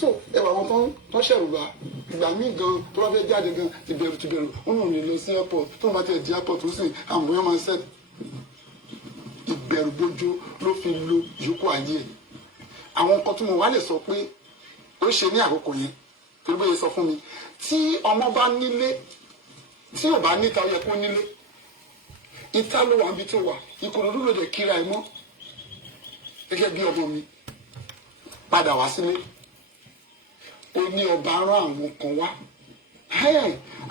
so ẹ wà wọn tán ṣẹ̀rù bá ìgbà míì gan tó bá fẹ́ jáde gan ti bẹ̀rù wọn ò ní lọ sí airport tó bá tẹ̀ di airport ó sì àwọn bóyá máa ń sẹ́t ìbẹ̀rù bójó ló fi lo yòókù ayé ẹ̀ àwọn nǹkan tí mo wá lè sọ pé ó ṣe ní àkókò yẹn torí bóyá sọ fún mi tí ọmọ bá nílé tí ò bá níta ó yẹ kó nílé ìta ló wà níbi tó wà Ìkòròdú ló dé kíra ẹ mọ́ gẹ́gẹ́ bí ọmọ mi padà wá sílé ó ní ọba rán àwọn kan wá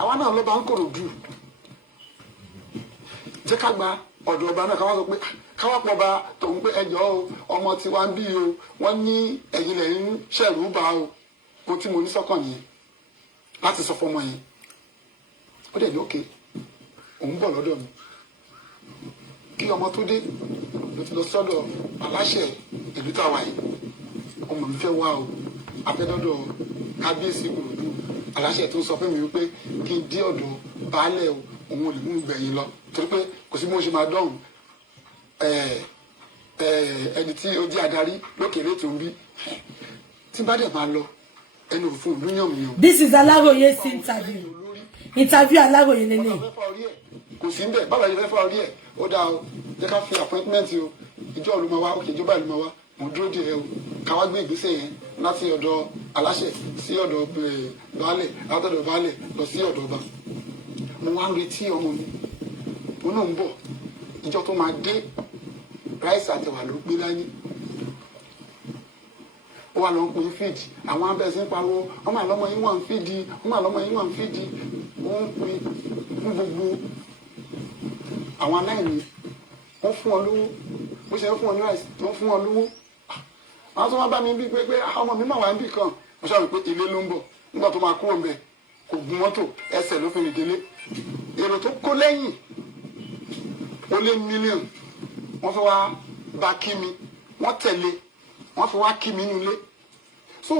àwa náà lọ́ba ń Kòròdú jẹ́ ká gba ọ̀dọ̀ ọba náà ká wá sọ pé káwá pọ̀ bá tòun pé ẹjọ́ o ọmọ tí wá ń bí o wọ́n ní ẹ̀yin lẹ́yìn ṣẹ̀rù bá o ohun tí mo ní sọ́kàn nìyẹn láti sọ fọmọ yẹn ó dẹ̀ ní òkè òun bọ̀ lọ́dọ̀ mi kí ọmọ tó dé ló ti lọ sọ́dọ̀ aláṣẹ ìlú táwa yìí ọmọ mi fẹ́ wá o afẹ́dọ́dọ̀ kábíyèsí Ìkòròdú aláṣẹ tó ń sọ fún mi wípé kí n dé ọ̀dọ̀ baálẹ̀ o òun ò lè mú gbẹ̀yìn lọ torí pé kò sí bí wọ́n ṣe máa dọ̀hùn ẹni tí ó jẹ́ adarí lókèrè tó ń bí tí bá dẹ̀ máa lọ ẹnu òfin ìlú yàn mí yàn. This is Alaroye's interview Alaroye lele. kò sí níbẹ̀ báwo la ṣe fẹ́ fọ́ orí ẹ̀ ó dáa o jẹ́ ká fi appointment o ìjọ ló máa wá òkè ìjọba ìlú máa wá mo dúró dè ẹ́ o ká wá gbé ìgbésẹ̀ yẹn láti ọ̀dọ̀ aláṣẹ sí ọ̀dọ̀ baálẹ̀ látọ̀dọ̀ baálẹ̀ lọ sí ọ̀dọ̀ ọba mo wá ń retí ọmọ mi mo náà ń bọ̀ ìjọ tó máa dé ráìsì àtẹ̀wà ló gbé dání ó wà lọ ń pín fídì àwọn abẹ́sí ń pariwo ọmọ àlọ́mọ yín wà ń fídì ọmọ àlọ́mọ yín wà ń fídì ó ń pín fún gbogbo àwọn aláìní wọ́n fún ọ lówó bó ṣe ń fún ọ ní ráìsì tó ń fún ọ lówó àwọn tó wá bá mi bí pé ọmọ mi máa wà ń bì kan mo ṣàrò pé ilé ló ń bọ̀ nígbà tó máa kúrò ń bẹ̀ kò gun mọ́tò ẹsẹ̀ ló fi rìn délé èrò tó kó lẹ́yìn ó lé mílíọ̀nù wọ́n fẹ́ wá bá kí mi wọ́n tẹ̀lé wọ́n fi wá kí mi nínú ilé so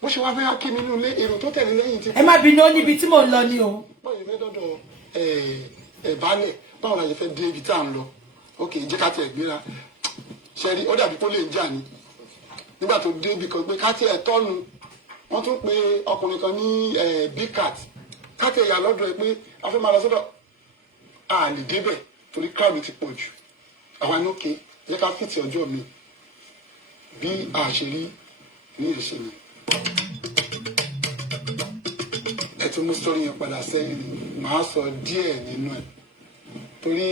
bó ṣe wá fẹ́ wá kí mi nínú ilé èrò tó tẹ̀lé lẹ́yìn ti. ẹ má bínú ó níbi tí mò ń lọ ni o. báwo ni fẹ́ dọ́dọ̀ baálẹ̀ báwo la ṣe fẹ́ dé ibi tá à ń lọ ok jẹ́ ká tiẹ̀ gbéra ṣẹ́rí ó dàbí kó lè ń jà ní nígbà tó dé ibi kan pé ká tiẹ̀ tọ́nu wọ́n tún pe ọkùnrin kan ní big cat ká tiẹ̀ yà lọ́dọ̀ ẹ pé a fẹ́ máa lọ sọ́dọ̀ a lè débẹ̀ torí crowd ti pọ̀ jù àwa ní òkè jẹ́ ká fìtì ọjọ́ mi bí a ṣe rí ní ìṣe mi. ẹ tún mú sórí yẹn padà sẹ́yìn màá sọ díẹ̀ nínú ẹ̀ torí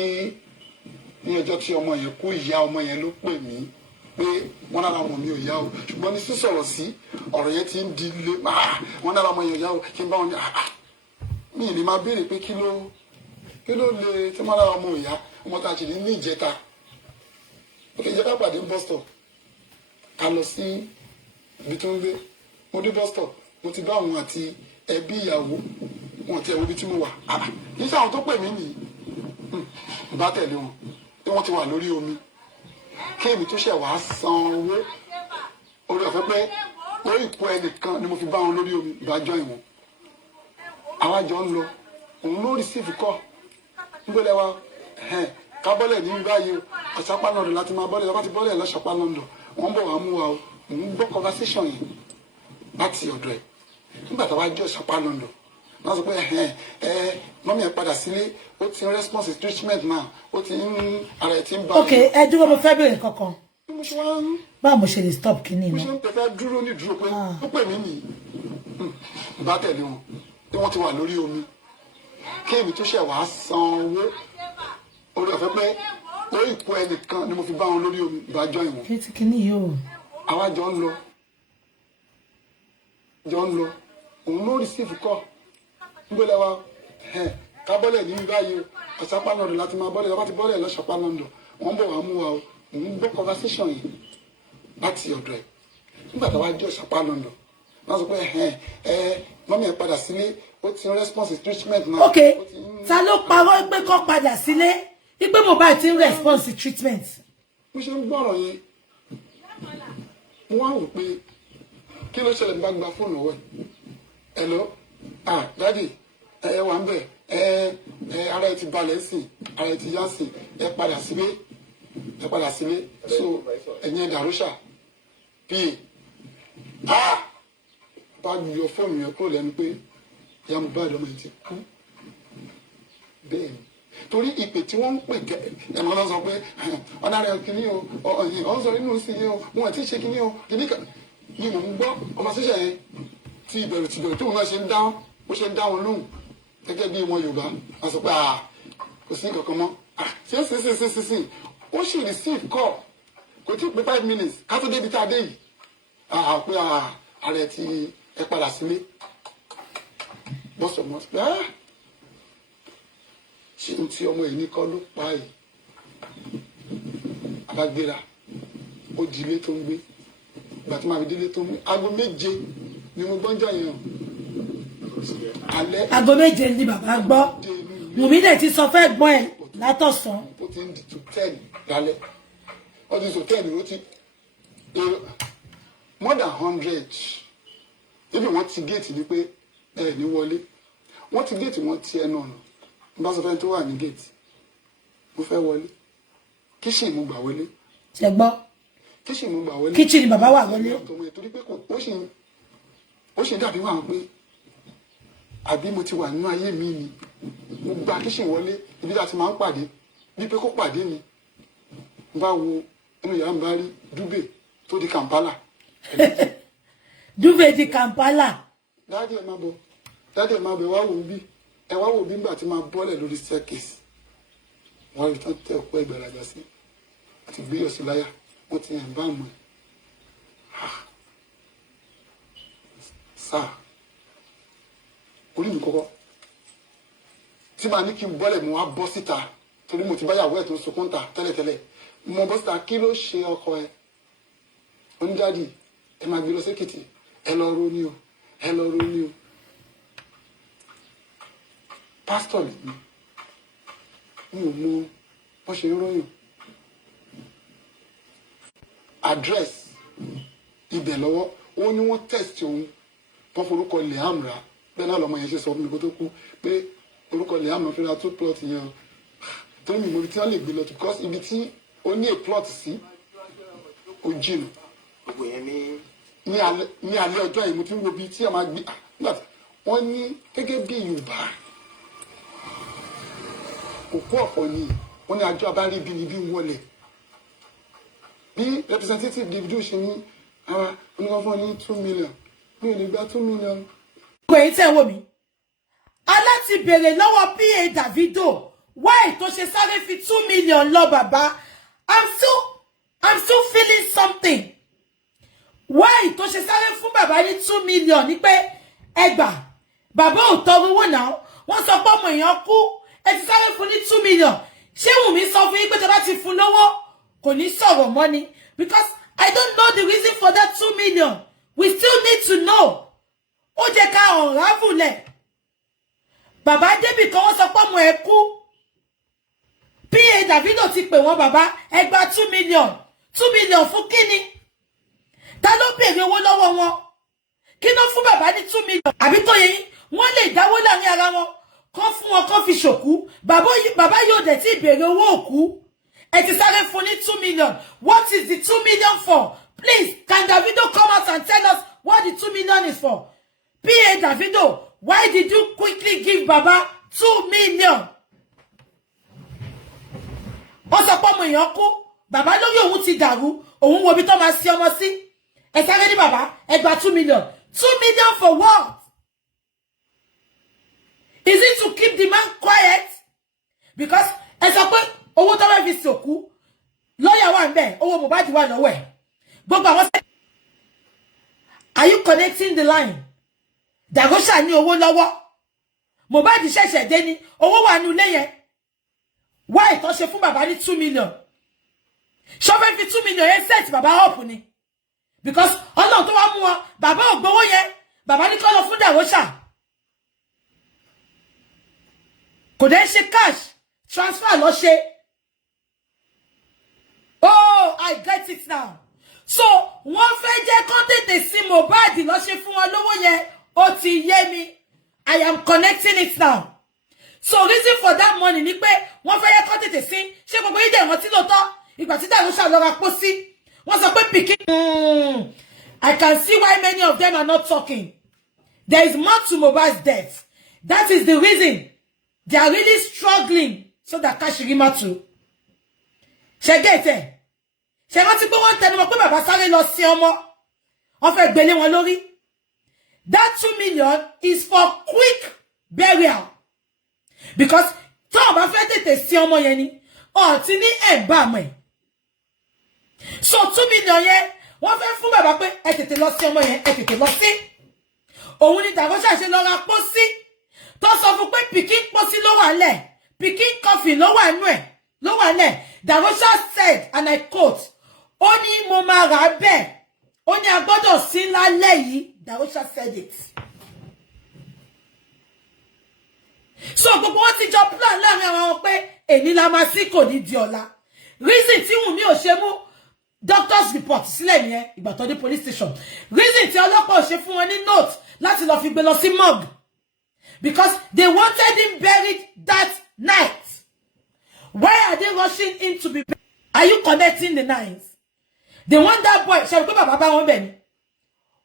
ní ọjọ́ tí ọmọ yẹn kú ìyá ọmọ yẹn ló pè mí pé wọ́n nára ọmọ mi ò yá o ṣùgbọ́n ní sísọ̀rọ̀ sí ọ̀rọ̀ yẹn ti ń di lé wọ́n nára ọmọ yẹn ò yá o kí n bá wọn ní mi ì ní máa béèrè pé kí ló lè tí wọ́n nára ọmọ ò yá ọmọ tá a ṣe ní ìjẹta òkè ìjẹta pàdé ń bus stop ká lọ sí ibi tó ń gbé mo dé bus stop mo ti bá òun àti ẹbí ìyàwó wọn ti ẹwọ ibi tí mo wà kì í ṣe àwọn tó pè mí nìyí bá tẹ̀lé wọn tí wọ́n ti wà lórí omi kí èmi tó ṣẹ̀ wá san owó orí ọ̀fẹ́ pé orí ìpò ẹnìkan ni mo fi bá wọn lórí omi ìbájọ́ ìwọ̀n àwa jọ ń lọ òun ló receive call nígbẹ́lẹ̀ wa ká bọ́lẹ̀ ní báyìí o ọ̀sápá lọ́dọ̀ láti máa bọ́lẹ̀ láti bọ́lẹ̀ lọ́sàpá lọ́dọ̀ wọ́n bọ̀ wá mú wa o òun gbọ́ conversation yẹn láti ọ̀dọ̀ ẹ̀ nígbà tó wá jẹ́ ọ̀sápá lọ́dọ̀ wọ́n sọ pé mọ́mí ẹ̀ padà sílé ó ti ń response to treatment now ó ti ń ara ẹ̀ ti ń bá. ok ẹ dúró mo fẹ́ bèrè kankan báwo mo ṣe lè stop kíní mo náà. ṣe ń pẹ́fẹ́ dúró ní dúró pé ó pè mí nìyí bá tẹ̀lé wọn tí wọ́n ti wà lórí omi kí èmi tó ṣẹ̀ wá san owó orí ọ̀fẹ́ pé orí ìpò ẹnìkan ni mo fi bá wọn lórí omi ìbájọ́ ìwọ̀n. kí ti kíní yìí o. àwa jọ ń lọ òun ló receive call nígbẹ́lẹ̀ wa ká bọ́lẹ̀ ní báyìí o ọ̀sápá lọ́dọ̀ láti máa bọ́lẹ̀ láti bọ́lẹ̀ lọ́sàpá lọ́dọ̀ wọ́n bọ̀ wá mú wa o òun gbọ́ conversation yìí láti ọ̀dọ̀ ẹ̀ nígbà tó wá jẹ́ ọ̀sápá lọ́dọ̀ wọ́n sọ pé mọ́mí ẹ̀ padà sílé ó ti ń response to treatment náà. ok ta ló parọ́ pé kó padà sílé wípé Mohbad ti ń response to treatment. mo ṣe ń gbọ́rọ̀ yẹn mo wá wò pé kí ló ṣẹlẹ̀ bá gba fóònù ọwọ́ ẹ̀ hello dádì ẹ wà ń bẹ̀ ara ẹ ti balẹ̀ sí ara ẹ ti yá sí ẹ padà sílé so ẹ̀yin dàrúṣà pa bá yọ fóònù yẹn kúrò lẹ́nu pé ìyá Mohbad ọmọ yìí ti kú bẹ́ẹ̀ ni torí ìpè tí wọ́n ń pè kẹ́ ẹ̀mọ́ lọ sọ pé ọ̀nà rẹ̀ kìíní o ọ̀hún sọ inú sí yẹn o wọn àti ṣe kìíní o kìíní kan ni mò ń gbọ́ ọmọ ṣíṣe yẹn tí ìbẹ̀rù tó náà ṣe ń dáhùn ó ṣe ń dáhùn lóhùn gẹ́gẹ́ bí wọn Yorùbá wọ́n sọ pé kò sí kankan mọ́ sí ó sì receive call kò tí ì pé 5 minutes ká tó débi tá a dé yìí pé ààrẹ ti ẹ padà sílé bọ́sọ̀ mọ́ pé ṣé n tí ọmọ yìí ní kọ́ ló pa yìí abágbéra ó di ilé tó ń gbé ìgbà tí màá fi délé tó ń gbé aago 7 ni mo gbọ́njọ́ yẹn alẹ́ aago 7 ni bàbá gbọ́ Wùmí dẹ̀ ti sọ fẹ́ gbọ́n ẹ̀ látọ̀sán. ó ti ń di tó 10 lálẹ́ ó ti sọ 10 ó ti more than 100 ibi wọ́n ti géètì ní pé ẹ ní wọlé wọ́n ti géètì wọ́n ti ẹnu ọ̀nà bá sọ fẹ́ tó wà ní géètì mo fẹ́ wọlé kíṣìn mo gbà wọlé. ṣe gbọ́ kíṣìn mo gbà wọlé. kíṣìn ni bàbá wà wọlé. torí pé ó ṣe dàbí wà pé àbí mo ti wà nínú ayé mi ni mo gba kíṣìn wọlé ibi láti máa ń pàdé bí pé kó pàdé mi bá wo inú yàrá mi bá rí dúbè tó di Kampala. dúbè di Kampala. dáàdì ẹ máa bọ̀ wá wò bí ẹ wá wò bí nígbà tí máa bọ́lẹ̀ lórí staircase wọ́n rí tán tẹ ọ̀pọ̀ ìgbàlagbà sí àti gbéyọ̀ sí láyà wọ́n ti yàn bá mọ̀ ẹ́ sáà orí mi kọ́kọ́ tí màá ní kí n bọ́lẹ̀ mo wá bọ́ síta torí mo ti báyàwó ẹ̀ tó ń sunkún ta tẹ́lẹ̀tẹ́lẹ̀ mo bọ́ síta kí ló ṣe ọkọ ẹ onídàádì ẹ máa gbé lọ sékìtì ẹ lọ ro ní o ẹ lọ ro ní o pásítọ̀ lè mi ò mọ bó ṣe ń ròyìn address ibẹ̀ lọ́wọ́ ó ní wọ́n test òun wọ́n forúkọ Liam rà bẹ́ẹ̀ náà lọ́mọ yẹn ṣe sọ fún mi kó tó kú pé orúkọ Liam fi ra 2 plot yẹn torí mi mo rí tí wọ́n lè gbé lọ because ibi tí ó ní a plot sí ó jìnnà ní alẹ́ ọjọ́ yìí mo ti ń wo bí tí a máa gbé wọ́n ní gẹ́gẹ́ bí Yorùbá òkú ọ̀pọ̀ ni wọ́n ní àjọ abárí ibi níbí ń wọlé bí representative Davido ṣe ní ara oníwọ́fọ́ ní 2 million mi ò lè gba 2 million. kò èyí tẹ́ wò mí aláti béèrè lọ́wọ́ PA Davido why tó ṣe sáré fi 2 million lọ bàbá I'm still feeling something why tó ṣe sáré fún bàbá ní 2 million ní pé ẹgbà bàbá ò tọrọ owó náà wọ́n sọ pé ọmọ èèyàn kú ẹ ti sáré fún ní 2 million ṣé Wùmí sọ fún yín pé tó bá ti fún lówó kò ní sọ̀rọ̀ mọ́ ni because I don't know the reason for that 2 million we still need to know ó jẹ́ ká unravel bàbá débì kan wọ́n sọ pé ọmọ ẹ̀ kú PA Davido ti pè wọ́n bàbá ẹ gba 2 million fún kíni ta ló béèrè owó lọ́wọ́ wọn kí ló fún bàbá ní 2 million àbí tó yẹ yín wọ́n lè dáwó láàrin ara wọn kọ́ fún wọn kọ́ fi ṣòkú bàbá yóò dẹ̀ tí ìbéèrè owó òkú ẹ ti sáré fún ní 2 million what is the 2 million for please can Davido come out and tell us what the 2 million is for PA Davido why did you quickly give baba 2 million ó sọ pé ọmọ èèyàn kú bàbá lórí òun ti dàrú òun wo bí tó máa sí ọmọ sí ẹ sáré ní bàbá ẹ gba 2 million 2 million for what is it to keep the man quiet because ẹ sọ pé owó tó fẹ́ fi sòkú lọ́yà wà ńbẹ̀ owó Mohbad wà lọ́wọ́ ẹ̀ gbogbo àwọn sẹ́ are you connecting the line Dagosha ní owó lọ́wọ́ Mohbad ṣẹ̀ṣẹ̀ dé ní owó wà nínú ilé yẹn why tó ṣe fún bàbá ní 2 million ṣó fẹ́ fi 2 million yẹn set bàbá up ni because Ọlọ́run tó wá mú wọn bàbá ò gbowó yẹn bàbá ní kó lọ fún Dagosha kò dẹ̀ ṣe cash transfer lọ ṣe oh I get it now so wọ́n fẹ́ jẹ́ kó tètè sí Mohbad lọ ṣe fún wọn lówó yẹn ó ti yé mi I am connecting it now so reason for that money ni pé wọ́n fẹ́ yẹ kó tètè sí ṣé gbogbo yín dẹ̀ rántí lóòótọ́ ìgbà tí Dagosha lọ ra pósí wọ́n sọ pé pikin I can see why many of them are not talking There is more to Mohbad's death. That is the reason they are really struggling so that Kashirima too. She get it. She want to go on tell me baba sáré lọ sin ọmọ. Wọ́n fẹ́ gbélé wọn lórí. That 2 million is for quick burial. Because tó bá fẹ́ tètè sin ọmọ yẹn ni, ó ti ní ẹ̀bá mọ́. So 2 million yẹn, wọ́n fẹ́ fún bàbá pé ẹ tètè lọ sin ọmọ yẹn, ẹ tètè lọ sin. Òun ni Dàgọ́ṣà ṣe lọ ra pósí. Tó sọ fún pé pikin pósí ló wà lẹ̀. Pikin coffee ló wà nú ẹ̀. Ló wà lẹ̀. Dàgọ́ṣà said, and I quote, ó ní mo máa rà bẹ́ẹ̀. Ó ní a gbọ́dọ̀ sin lálẹ́ yìí. Dàgọ́ṣà said it. So gbogbo wọn ti jọ plan láàrin àwọn pé èní la máa sí kò ní di ọ̀la. Reason tí Wùnmí ò ṣe mú doctor's report sílẹ̀ nìyẹn ìgbà tó dé police station. Reason tí ọlọ́pàá ò ṣe fún wọn ní note láti lọ fi gbé lọ sí morgue. Because they wanted him buried that night. Why are they rushing him to be buried? Are you connecting the lines? They want that boy. Ṣé o pé bàbá bá wọn bẹ̀ ni?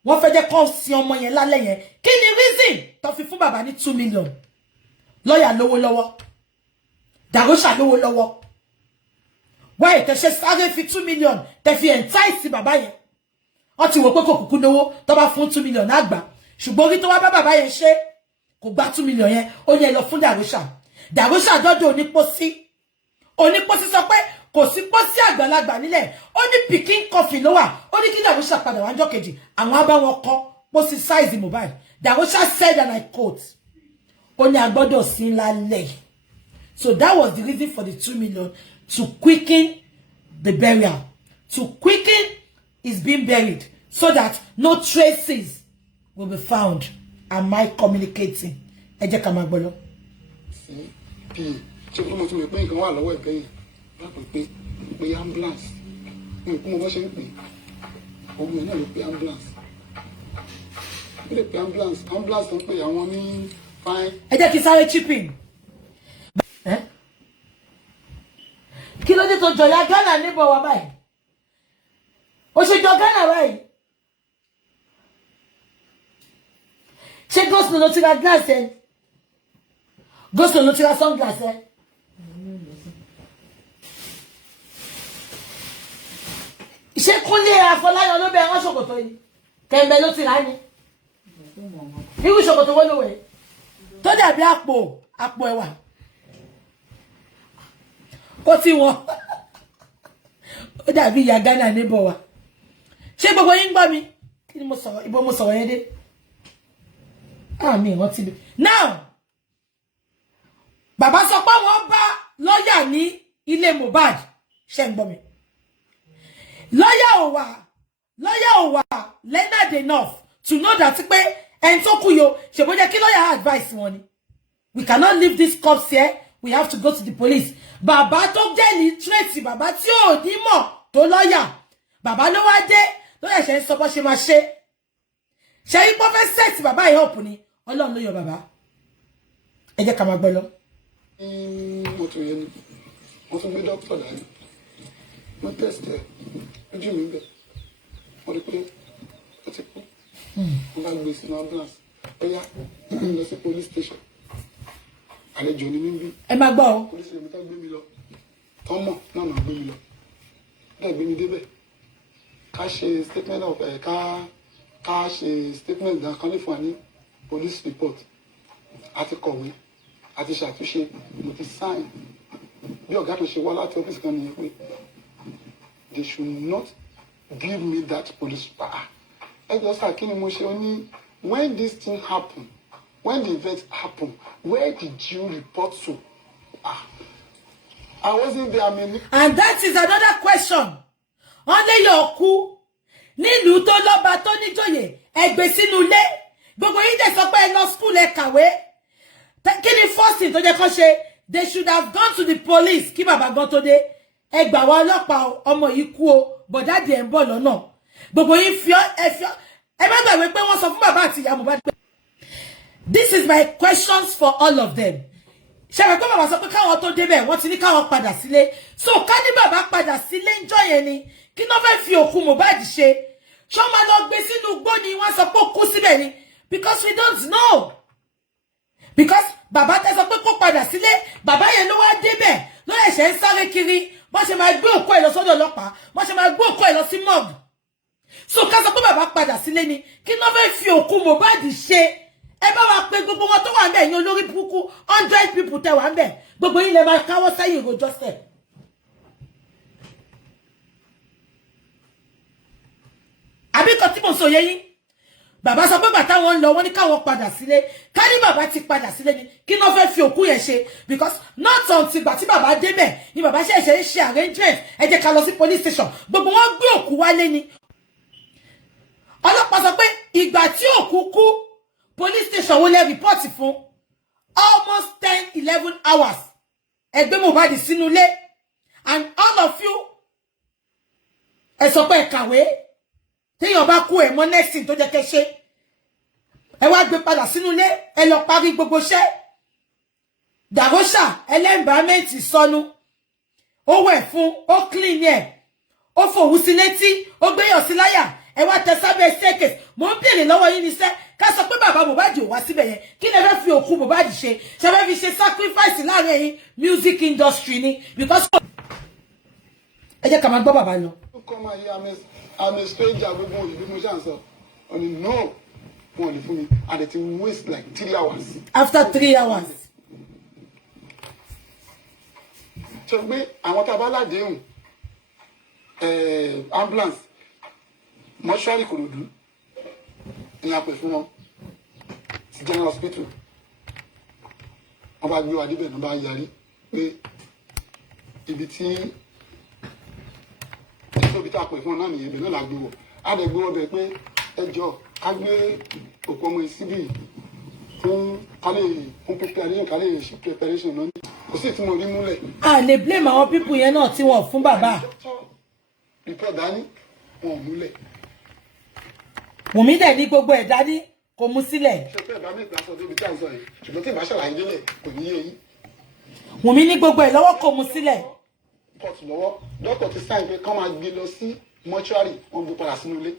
Wọ́n fẹ́ jẹ́ kó sin ọmọ yẹn lálẹ́ yẹn. Kí ni reason tó fi fún bàbá ní 2 million? Lọ́yà lówó lọ́wọ́. Dàgọ́ṣà lówó lọ́wọ́. Why tẹ́ ṣe sáré fi 2 million tẹ́ fi entice bàbá yẹn? Wọ́n ti wò pé kò kúkú lówó tó bá fún 2 million àgbà. Ṣùgbọ́n orí tó wá bá bàbá yẹn ṣe kò gba 2 million yẹn. Ó yẹ lọ fún Dàgọ́ṣà. Dàgọ́ṣà dọ́dọ̀ onípòsí. Onípòsí sọ pé kò sí pósí àgbàlagbà nílẹ̀. Ó ní pikin coffee ló wà. Ó ní kí Dàgọ́ṣà padà wá ńjọ́ kejì. Àwọn á bá wọn kọ pósí size Mohbad. Dàgọ́ṣà said, and I quote, ó ní a gbọ́dọ̀ sin lálẹ́. So that was the reason for the 2 million, to quicken the burial. To quicken is being buried so that no traces will be found. Am I communicating? Ẹ jẹ́ ká máa gbọ́ lọ. Ṣé kí mo ti mọ̀ pé nǹkan wà lọ́wọ́ ẹ̀bẹ̀ yẹn? Lápò pé ambulance. Mo kú mo bá ṣe ń pè. Òun yẹn náà ló pe ambulance. Ó lè pe ambulance. Ambulance ń pè àwọn ní fine. Ẹ jẹ́ kí sáré chipping. Kí ló dé tó jọ̀yà Ghana níbọ̀ wá báyìí? Ó ṣe jọ Ghana báyìí. Ṣé Goslow ló ti ra glass ẹ? Goslow ló ti ra sunglass ẹ? Ṣé Kúnlé Afọláyan ló bẹ ẹran ṣòkòtò yìí? Kẹ̀mbẹ́ ló ti rà ní. Irú ṣòkòtò wo ló wẹ̀? Tó dàbí àpò ẹ̀wà. Ó ti wọ́n. Ó dàbí ìyá Ghana níbọ̀ wá. Ṣé gbogbo yín gbọ́ mi? Kí ni mo sọ̀rọ̀? Ibo mo sọ̀rọ̀ yẹn dé? Mi wọ́n ti bí. Now, bàbá sọ pé wọ́n bá lọ́yà ní ilé Mohbad. Ṣé ń gbọ́ mi? Lọ́yà ò wà learned enough to know that pé ẹni tó kú yo ṣe bó jẹ́ kí lọ́yà advice wọn ni. We cannot leave this corpse here. We have to go to the police. Bàbá tó jẹ́ literate, bàbá tí ò ní mọ̀ tó lọ́yà. Bàbá ló wá dé, lọ́yà ṣe ń sọ bó ṣe máa ṣe. Ṣé ipò fẹ́ set bàbá yìí up ni? Ọlọ́run ló yọ bàbá. Ẹ jẹ́ ká máa gbọ́ lọ. Mo tún yẹn ni. Wọ́n tún gbé dókítà dání. Wọ́n test ẹ̀. Ojú mi bẹ̀. Wọ́n rí pé ó ti kú. Wọ́n bá gbé sínú ambulance. Ó yá, lọ sí police station. Àlejò ni mí bí. Ẹ máa gbọ́ o. Police station tó gbé mi lọ. Tọ́mọ̀ náà náà gbé mi lọ. Bẹ́ẹ̀ gbé mi débẹ̀. Ká ṣe statement of ká ṣe statement dan kan lè fún wa ní police report. A ti kọ̀wé. A ti ṣàtúnṣe. Mo ti sign. Bí ọ̀gá tó ṣe wá láti ọ́fíìsì kan nìyẹn pé they should not give me that police power. Ẹ jọ sá kí ni mo ṣe ó ní when this thing happen, when the event happen, where did you report to? I wasn't there. And that is another question. Only your coup. Nílùú tó lọ́ba tó níjòyè ẹ gbé sínú ilé. Gbogbo yín dẹ̀ sọ pé ẹ lọ school ẹ kàwé. Kí ni first thing tó jẹ́ kó ṣe? They should have gone to the police. Kí bàbá gan tó dé. Ẹ gbà wá ọlọ́pàá ọmọ yìí kú o. Bọ̀dá di ẹ̀ ń bọ̀ lọ́nà. Gbogbo yín ẹ má gbàgbé pé wọ́n sọ fún bàbá àti ìyá Mohbad pé this is my questions for all of them. Ṣé ẹ pé bàbá sọ pé káwọn tó débẹ̀ wọ́n ti ní káwọn padà sílé. So ká ní bàbá padà sílé ńjọ́ yẹn ni. Kí ló fẹ́ fi òkú Mohbad ṣe? Ṣó máa lọ gbé sínú igbó ni wọ́n sọ pé ó kú síbẹ̀ ni. because we don't know. Because bàbá tẹ́ sọ pé kó padà sílé, bàbá yẹn ló wá débẹ̀, ló ẹ̀ṣẹ̀ ń sáré kiri, bó ṣe máa gbé òkú ẹ̀ lọ sọ́dọ̀ ọlọ́pàá, bó ṣe máa gbé òkú ẹ̀ lọ sí morgue. So ká sọ pé bàbá padà sílé ni, kí ló fẹ́ fi òkú Mohbad ṣe? Ẹ bá wa pé gbogbo wọn tó wà ńbẹ̀, yín olórí burúkú 100 people tẹ́ wà ńbẹ̀, gbogbo yín lè máa káwọ́ sẹ́yìn rojọ́ sẹ̀. Àbí kan tí mo sọ yé yín. Bàbá sọ pé bàtà wọn lọ, wọ́n ní káwọn padà sílé. Ká ní bàbá ti padà sílé ni, kí ló fẹ́ fi òkú yẹn ṣe? Because not until gbà tí bàbá débẹ̀ ni bàbá ṣẹ̀ṣẹ̀ ń ṣe arrangement. Ẹ jẹ́ ká lọ sí police station. Gbogbo wọn gbé òkú wálé ni. Ọlọ́pàá sọ pé ìgbà tí òkú kú, police station wọ́n lè report fún almost 10-11 hours. Ẹ gbé Mohbad sínú ilé, and all of you ẹ sọ pé ẹ kàwé. Téèyàn bá kú ẹ mọ next thing tó jẹ́ kẹ́ ṣe. Ẹ wá gbé padà sínú ilé, ẹ lọ parí gbogbo iṣẹ́. Dàróṣà environment sọnù. Ó wẹ̀ fún, ó clean ẹ̀. Ó fòwú sí létí, ó gbéyàn sí láyà. Ẹ wá tẹ sábẹ́ staircase. Mo ń bèrè lọ́wọ́ yín ní sẹ́, ká sọ pé bàbá Mohbad ò wá síbẹ̀ yẹn. Kí lẹ fẹ́ fi òkú Mohbad ṣe? Ṣé fẹ́ fi ṣe sacrifice láàrin ẹ̀yin music industry ni? Because ẹ jẹ́ ká máa gbọ́ bàbá lọ. I'm a stranger, we go, you know, chance. And no, only for me, and it will waste like 3 hours. After 3 hours. So me, I want to bala deun. Ambulance. Mortuary could do. In a person, General Hospital. About you, I didn't know about Yari. Ibiti. So bí tá pè fún náà nìyẹn bẹ́ẹ̀ náà la gbé wọ̀ á dẹ̀ gbé wọ̀ bẹ́ẹ̀ pé ẹjọ́ ká gbé òkú ọmọ ìsíbì fún kálẹ̀ fún preparation kálẹ̀ ṣe preparation náà kò sí tí mo rí múlẹ̀. A lè blame àwọn people yẹn náà tí wọ́n fún bàbá. Report dání wọn ò múlẹ̀. Wùmí dẹ̀ ní gbogbo ẹ̀ dání kò mú sílẹ̀. Ṣé pé ẹ̀bá mi ìgbà sọ débi tí à ń sọ yìí ṣùgbọ́n tí ìbá ṣàlàyé délẹ̀ kò ní yé yín. Wùmí ní gbogbo ẹ̀ lọ́wọ́ kò mú sílẹ̀. Court lọ́wọ́ dókítà ti sáìn pé kán máa gbé lọ sí mọ́ṣúárì wọ́n gbé padà sínú ilé.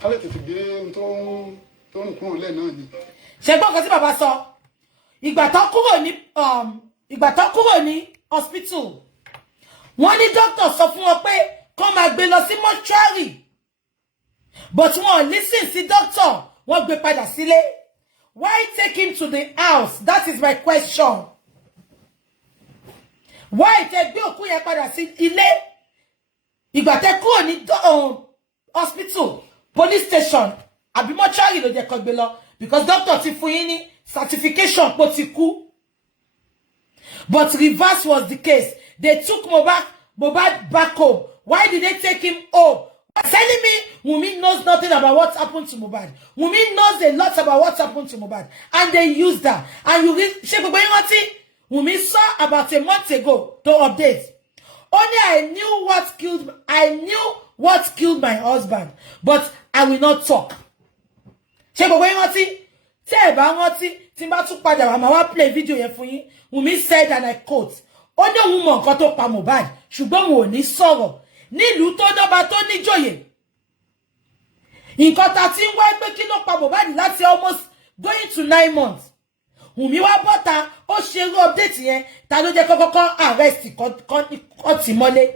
Kálẹ̀ tètè gbé tó ń kúrò lẹ́ẹ̀ náà ni. Ṣé gbọ́ nǹkan tí bàbá sọ? Ìgbà tó kúrò ní hospital, wọ́n ní dókítà sọ fún wọn pé kán máa gbé lọ sí mọ́ṣúárì. But wọ́n listen sí dókítà, wọ́n gbé padà sílé. Why take him to the house? That is my question. Why take gbé òkú yẹn padà sí ilé? Ìgbà tẹ́ kúrò ní hospital, police station, àbí mortuary ló jẹ́ kó gbé lọ because doctor ti fún yín ní certification pé ó ti kú. But reverse was the case. They took Mohbad back home. Why did they take him home? Telling me Wunmi knows nothing about what happened to Mohbad. Wunmi knows a lot about what happened to Mohbad. And they used that. And you read Wunmi saw about a month ago to update. Only I knew what killed my husband. But I will not talk. Play video here for you. Wunmi said, and I quote, Only woman got up on Mohbad. Ṣùgbọ́n wọn ò ní sọ̀rọ̀. Nílùú tó dọ́ba tó níjòyè. Nǹkan tá tí ń wá pé kí ló pa Mohbad láti almost going to 9 months. Wùmí wá bọ́ta ó ṣe irú update yẹn ta ló jẹ́ kọ́kọ́ arrest kọ́ tì mọ́lé.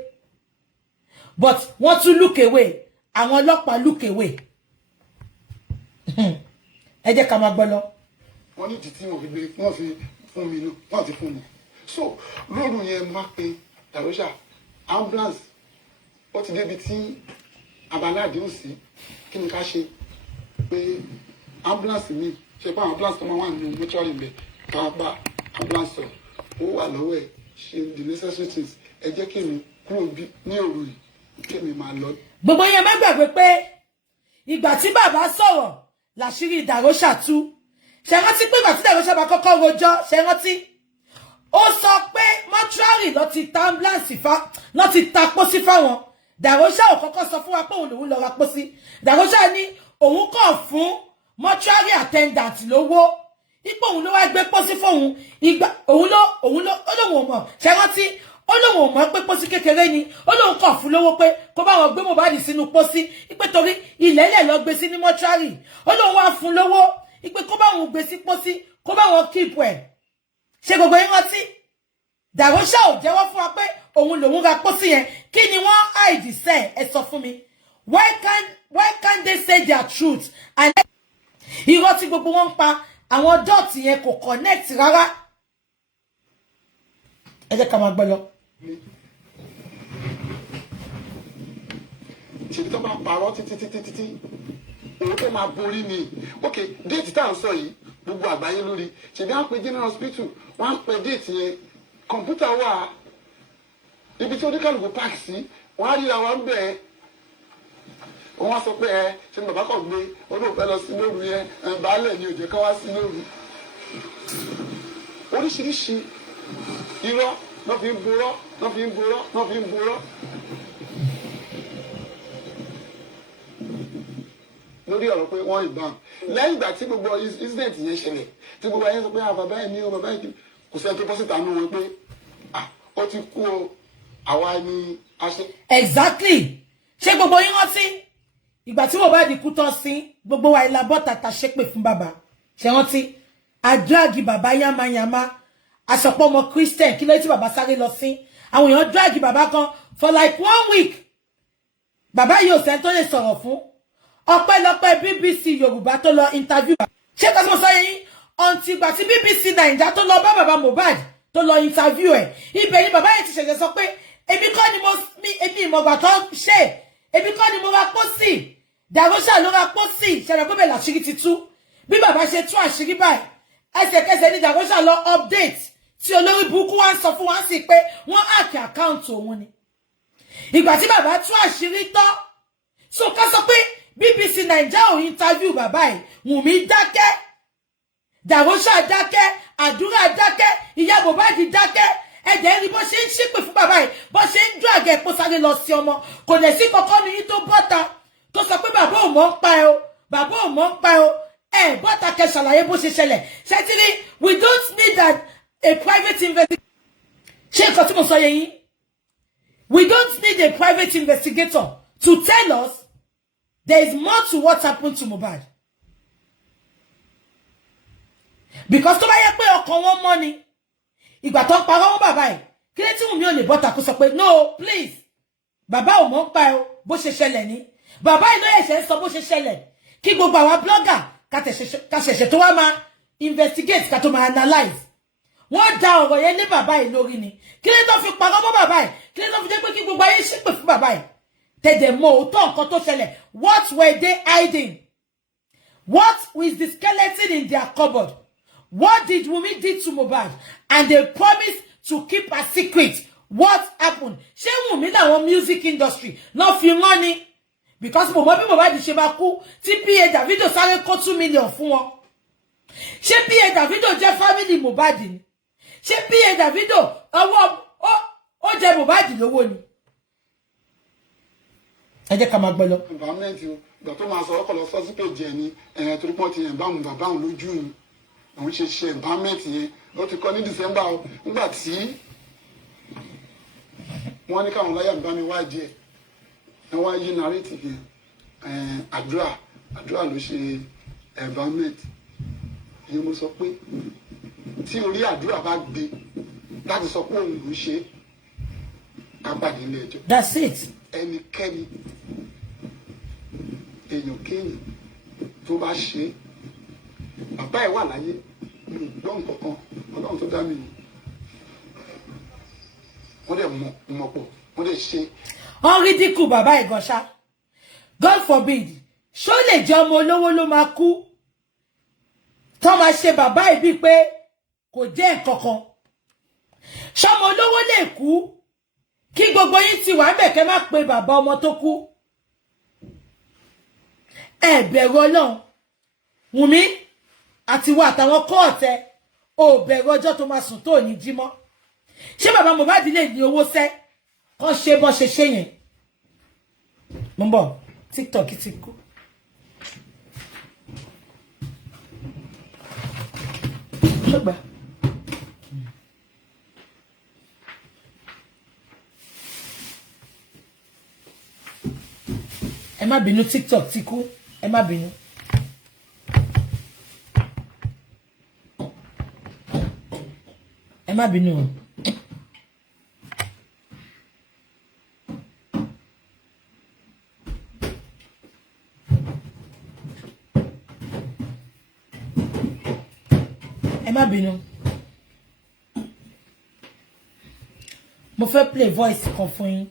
But wọ́n tún look away. Àwọn ọlọ́pàá look away. Ẹ jẹ́ ká máa gbọ́ lọ. Wọ́n ní títí wọ́n fi fún mi nù wọ́n ti fún mi. So lóru yẹn máa pe Dàróṣà ambulance ó ti débi tí abaládé ò sí kí ni ká ṣe pé ambulance mi ṣe pé ambulance tó máa wà nínú mọ́túárì bẹ̀ ká bá ambulance sọ ó wà lọ́wọ́ ẹ̀ ṣe the necessary things ẹ jẹ́ kí mi kúrò bí ní òru yìí kí mi máa lọ. Gbogbo yẹn má gbàgbé pé ìgbà tí bàbá sọ̀rọ̀ làṣírí Dàróṣà tú. Ṣé rántí pé ìgbà tí Dàróṣà bá kọ́kọ́ rojọ́ ṣé rántí? Ó sọ pé mọ́túárì lọ ti ta ambulance lọ ti ta pósí fáwọn. Dàróṣà ò kọ́kọ́ sọ fún wa pé òun lòun lọ ra pósí. Dàróṣà ní òun kàn fún mortuary attendant lówó. Ipò òun ló wá gbé pósí fóun. Ìgbà òun ló ó lóun ò mọ̀. Ṣé rántí? Ó ó lóun ò mọ̀ pé pósí kékeré ni ó lóun kàn fún lówó pé kó bá wọn gbé Mohbad sínú pósí ipe torí ilẹ̀lẹ̀ lọ gbé sí ní mọ́ṣúárì ó lóun wá fún lówó ipe kó bá wọn gbé sí pósí kó bá wọn keep ẹ̀ ṣé gbogbo yín rántí Darosha ò jẹ́wọ́ fún wa pé òun lòun ra pósí yẹn kí ni wọ́n hide sẹ́ ẹ sọ fún mi why can't they say their truth and irọ́ tí gbogbo wọn ń pa àwọn dot yẹn kò connect rárá ẹ jẹ́ ká máa gbọ́ lọ. ṣèbí tó máa parọ́ títí òun tó máa borí ni ok déètì tá à ń sọ yìí gbogbo àgbáyé lórí ṣèbí à ń pe general hospital wọ́n á ń pe déètì yẹn kọ̀ǹpútà wà ibi tí oníkàlùkù park sí wọ́n á ríra wa ń bẹ̀ ẹ́ wọ́n á sọ pé ẹ ṣe ni bàbá kan gbé olóòfẹ́ lọ sí lóru yẹn baálẹ̀ ni òjò kan wá sí lóru oríṣiríṣi irọ́ náà fi ń borọ́ náà fi ń borọ́ náà fi ń borọ́ lórí ọ̀rọ̀ pé wọ́n ìbọn lẹ́yìn ìgbà tí gbogbo incident yẹn ṣẹlẹ̀ tí gbogbo ayé sọ pé bàbá ẹ̀ ní o bàbá ẹ̀ kì kò sẹ́ni tó bọ́ síta nù wọn pé ó ti kú o àwa ni a ṣe. Exactly ṣé gbogbo yín rántí ìgbà tí Mohbad kú tán sí gbogbo wa ìlà bọ́tà ta ṣépè fún bàbá ṣe rántí àdúràgì bàbá yamayama àsọpọ̀ ọmọ Christian kí ló tí bàbá sáré lọ sí àwọn èèyàn dragi bàbá kan for like 1 week bàbá yìí ò sẹ́ni tó lè sọ̀rọ̀ fún ọpẹ́lọpẹ́ BBC Yorùbá tó lọ interview ṣé kí mo sọ yẹn until ìgbà tí BBC Naija tó lọ bá bàbá Mohbad tó lọ interview ẹ̀ ibẹ̀ ni bàbá yẹn ti ṣẹ̀ṣẹ̀ sọ pé èmi kọ́ ni èmi ìmọ̀gbà tó ṣe èmi kọ́ ni mo ra pósí Darosha ló ra pósí ṣẹlẹ̀ pé bẹ́ẹ̀ làṣírí ti tú bí bàbá ṣe tú àṣírí báyìí ẹsẹ̀kẹsẹ̀ ní Darosha lọ update tí olórí burúkú wá ń sọ fún wa sí pé wọ́n hack account òun ni ìgbà tí bàbá tú àṣírí tán so ká sọ pé BBC Naija ò interview bàbá yìí Wùnmí dákẹ́ Darosha dákẹ́ àdúrà dákẹ́ ìyá Mohbad dákẹ́ ẹ̀jẹ̀ rí bó ṣe ń ṣépè fún bàbá yìí bó ṣe ń dún àgẹ̀ epo sáré lọ sí ọmọ kò lè sí kankan ní yín tó bọ́ta tó sọ pé bàbá ò mọ̀ ń pa ẹ o bàbá ò mọ̀ ń pa ẹ o ẹ bọ́ta kẹ́ ṣàlàyé bó ṣe ṣẹlẹ̀ ṣẹ́tìrí we don't need a private investigation ṣé nǹkan tí mo sọ yẹn yín we don't need a private investigator to tell us there is more to what happened to Mohbad because tó bá yẹ pé ọkàn wọn mọ́ ni ìgbà tó ń parọ́ wọn bàbá ẹ̀ kí ló tí Wùnmí ò lè bọ́ta kó sọ pé no please bàbá ò mọ̀ ń pa ẹ o bó ṣe ṣẹlẹ̀ ní bàbá ìlú ẹ̀ṣẹ̀ ń sọ bó ṣe ṣẹlẹ̀ kí gbogbo àwa blogger ká ṣẹ̀ṣẹ̀ tó wá máa investigate ká tó máa analyze wọ́n da ọ̀rọ̀ yẹn ní bàbá ẹ̀ lórí ni kí ló tó fi parọ́ mọ́ bàbá ẹ̀ kí ló tó fi jẹ́ pé kí gbogbo ayé ṣépè fún bàbá ẹ̀ tẹ̀dẹ̀ mọ òótọ́ nǹkan tó ṣẹlẹ̀ what were they hiding what is the skeleton in their cupboard what did Wunmi did to Mohbad and they promised to keep a secret what happened ṣé Wunmi làwọn music industry náà fi rán ni because mo mọ̀ bí Mohbad ṣe máa kú tí PA Davido sáré kó 2 million fún wọn ṣé PA Davido jẹ́ family Mohbad ni ṣé PA Davido ọwọ́ ó jẹ Mohbad lówó ni ẹ jẹ́ ká máa gbọ́ lọ. environment o ìgbà tó máa sọ ọkọ̀ lọ sọ sí péjì ẹ̀ ní torí pọ́n ti yẹn bá òun bàbá òun lójú òun òun ṣe environment yẹn ó ti kọ́ ní December o nígbà tí wọ́n ní káwọn láyà bá mi wá díẹ̀ ẹ wá yí narrative yẹn àdúrà ló ṣe environment ìyẹn mo sọ pé tí orí àdúrà bá gbé láti sọ pé òun ló ṣe kápàdé ilé ẹjọ́. That's it. ẹnikẹ́ni èèyàn kéèyàn tó bá ṣe bàbá ẹ̀ wà láyé mi ò gbọ́ nǹkan kan Ọlọ́run tó dá mi nù wọ́n dẹ̀ mọ̀ pọ̀ wọ́n dẹ̀ ṣe. wọ́n rí dínkù bàbá ìgànṣá God forbid ṣó lè jẹ́ ọmọ olówó ló máa kú tó máa ṣe bàbá ẹ̀ bíi pé kò jẹ́ nǹkan kan ṣọmọ olówó lè kú kí gbogbo yín ti wà ńbẹ̀ kẹ́ má pe bàbá ọmọ tó kú ẹ bẹ̀rù Ọlọ́run Wùnmí àti wà àtàwọn kọ́ọ̀tẹ́ ò bẹ̀rù ọjọ́ tó máa sùn tó ní jímọ́ ṣé bàbá Mohbad lè ní owó sẹ́ kàn ṣe bọ́ ṣe ṣe yẹn mo ń bọ̀ TikTok ti kú. má bínú TikTok ti kú. Ẹ má bínú. Ẹ má bínú. Ẹ má bínú. Mo fẹ́ play voice kan fún yín.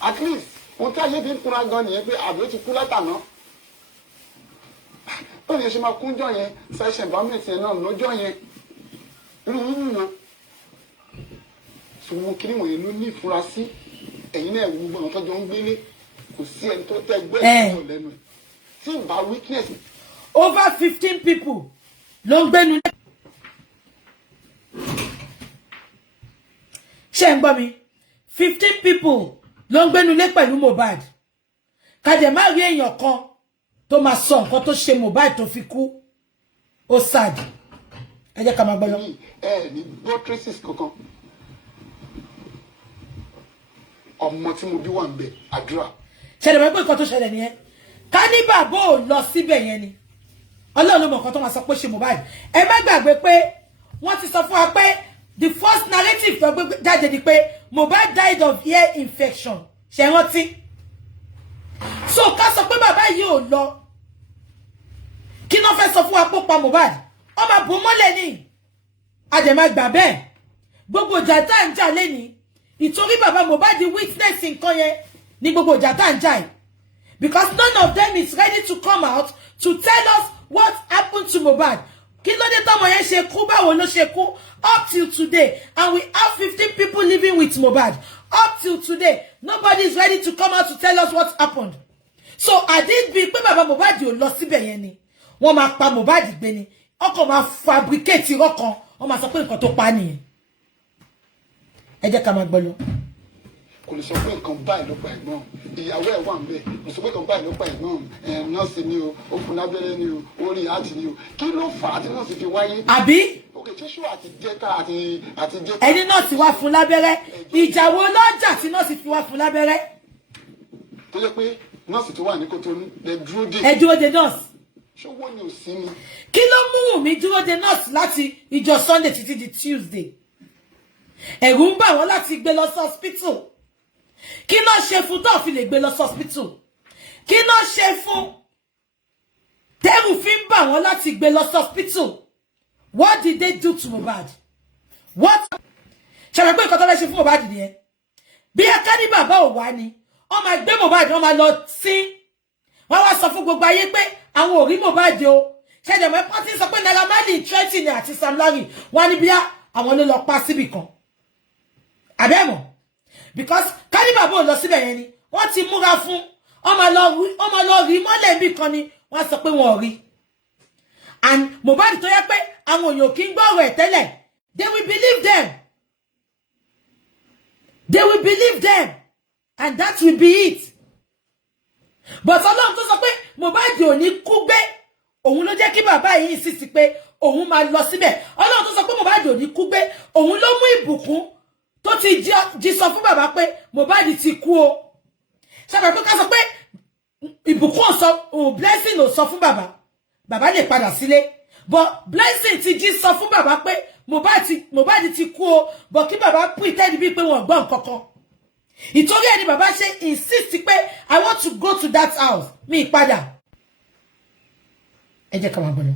At least ohun tí ayé fi ń kúnra gan nìyẹn pé àbúrò ti kú látàná. Ó ní ṣe máa kúnjọ yẹn fresh environment yẹn náà lọ́jọ́ yẹn. Irú wíwú wo. Ṣùgbọ́n kí ni wọ̀nyẹn ló ní ìfura sí ẹ̀yin náà gbogbo àwọn tọ́jọ́ ń gbélé kò sí ẹni tó tẹ́ gbé ẹ̀sìn lẹ́nu ẹ̀. Tí ì bá weakness. Over 15 people ló ń gbénu. Ṣé ń gbọ́ mi? 15 people ló ń gbénu lé pẹ̀lú Mohbad. Ká dẹ̀ má rí èèyàn kan tó máa sọ nǹkan tó ṣe Mohbad tó fi kú. Ó sad. Ẹ jẹ́ ká máa gbọ́ lọ. Ní gbọ́ traces kankan. Ọmọ tí mo bí wà ń bẹ àdúrà. Ṣẹlẹ̀ mọ́ pé nǹkan tó ṣẹlẹ̀ nìyẹn. Ká ní bàbá ò lọ síbẹ̀ yẹn ni. Ọlọ́run ló mọ̀ nǹkan tó máa sọ pé ṣe Mohbad. Ẹ má gbàgbé pé wọ́n ti sọ fún wa pé the first narrative tó gbé jáde ni pé Mohbad died of ear infection. Ṣé rántí? So ká sọ pé bàbá yìí ò lọ. Kí ló fẹ́ sọ fún wa pé ó pa Mohbad? Ó máa bò mọ́lẹ̀ ni. A dẹ̀ máa gbà bẹ́ẹ̀. Gbogbo ìjà tá ń jà lẹ́ni. Ìtorí bàbá Mohbad witness nǹkan yẹn ní gbogbo ìjà tá ń jà yìí. Because none of them is ready to come out to tell us what happened to Mohbad. Kí ló dé tọ́mọ yẹn ṣe kú, báwo ló ṣe kú up till today, and we have 15 people living with Mohbad up till today. Nobody is ready to come out to tell us what happened. So had it been pé bàbá Mohbad ò lọ síbẹ̀ yẹn ni, wọ́n máa pa Mohbad gbé ni, ọkọ̀ máa fabricate irọ́ kan, wọ́n máa sọ pé nǹkan tó pa nìyẹn. Ẹ jẹ́ ká máa gbọ́ lọ. Kò lè sọ pé nǹkan báyìí ló pa ẹ̀gbọ́n, ìyàwó ẹ̀ wà ń bẹ̀, kò sọ pé nǹkan báyìí ló pa ẹ̀gbọ́n, nọ́ọ̀sì ni o, ó fún lábẹ́rẹ́ ni o, ó rí àti ni o. Kí ló fà á tí nọ́ọ̀sì fi wáyé? Àbí? Òkè tíṣù àti jẹ́ká àti jẹ́ká. Ẹni nọ́ọ̀sì wá fún lábẹ́rẹ́, ìjà wo lọ́jà tí nọ́ọ̀sì fi wá fún lábẹ́rẹ́? Tó jẹ́ pé nọ́ọ̀sì tó wà ní Kòtónú lè dúró dé. Ẹ dúró de nọ́ọ̀sì. Ṣówó ni ò sí ni. Kí ló mú mi dúró de nọ́ọ̀sì láti ìjọ Sunday títí di Tuesday? Ẹ̀rù ń bà wọ́n láti gbé lọ sí hospital. Kí ló ṣe fún tó fi lè gbé lọ sí hospital? Kí ló ṣe fún tẹ́rù fi ń bà wọ́n láti gbé lọ sí hospital? What did they do to Mohbad? What? Ṣé pé nǹkan tó fẹ́ ṣe fún Mohbad nìyẹn? Bí aká ní bàbá ò wá ni, wọ́n máa gbé Mohbad, wọ́n máa lọ sí. Wọ́n wá sọ fún gbogbo ayé pé àwọn ò rí Mohbad o. Ṣé dẹ̀ mọ́ ẹ́pọ́n tí ń sọ pé Naira Marley threatening àti Sam Larry wọ́n ní bí àwọn ló lọ pa síbì kan. Àbẹ́mọ̀? Because ká ní bàbá ò lọ síbẹ̀ yẹn ni, wọ́n ti múra fún. Wọ́n máa lọ rí mọ́lẹ̀ bí kan ni, wọ́n sọ pé wọ́n ò rí. And Mohbad tó yẹ pé àwọn èèyàn kì í gbọ́ ọ̀rọ̀ ẹ̀ tẹ́lẹ̀, they will believe them. They will believe them. And that will be it. But Ọlọ́run tó sọ pé Mohbad ò ní kú gbé, òun ló jẹ́ kí bàbá yìí insist pé òun máa lọ síbẹ̀. Ọlọ́run tó sọ pé Mohbad ò ní kú gbé, òun ló mú ìbùkún tó ti jí sọ fún bàbá pé Mohbad ti kú o. Ṣàbẹ̀ pé ká sọ pé ìbùkún blessing ò sọ fún bàbá. Bàbá lè padà sílé. But blessing ti jí sọ fún bàbá pé Mohbad ti kú o, but kí bàbá pretend bí pé wọ́n gbọ́ nǹkan kan. Ìtorí ẹni bàbá ṣe insist pé I want to go to that house. Mi padà. Ẹ jẹ́ ká máa gbọ́ lọ.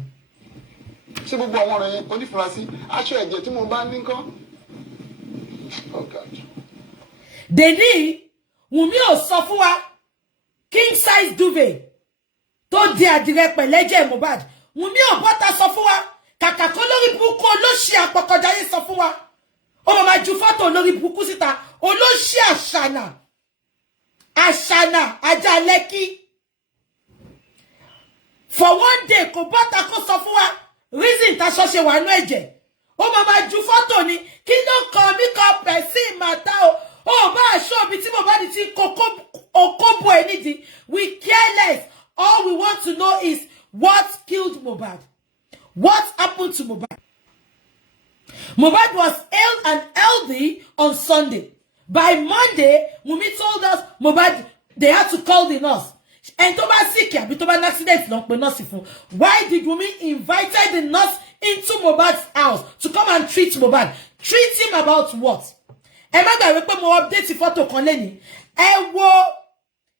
Ṣé gbogbo àwọn ọ̀rọ̀ yẹn onífurasí aṣọ ẹ̀jẹ̀ tí mo bá ní nǹkan? Oh God. Dèní Wùmí ò sọ fún wa king size duvet tó di àdìrẹ pẹ̀lẹ́jẹ̀ Mohbad. Wùmí ò bọ́ta sọ fún wa kàkà kó lórí burúkú olóṣì àpọ̀kọjáyé sọ fún wa. Ó máa ju fọ́tò lórí burúkú síta olóṣì àṣànà ajá Lẹ́kì. For one day kò bọ́ta kó sọ fún wa reason taṣọ ṣe wà nú ẹ̀jẹ̀. Ó máa ju fọ́tò ni kí ló kàn mí kan pẹ̀sí màtá o. Ó bá aṣọ mi tí Mohbad ti okóbo ẹ̀ nídìí. We care less. All we want to know is what killed Mohbad. What happened to Mohbad? Mohbad was ill and healthy on Sunday. By Monday, Wunmi told us Mohbad, they had to call the nurse. And Toba sick, an accident, why did Wunmi invite the nurse into Mohbad's house to come and treat Mohbad? Treat him about what? Emma, we put more updates photo kan leni.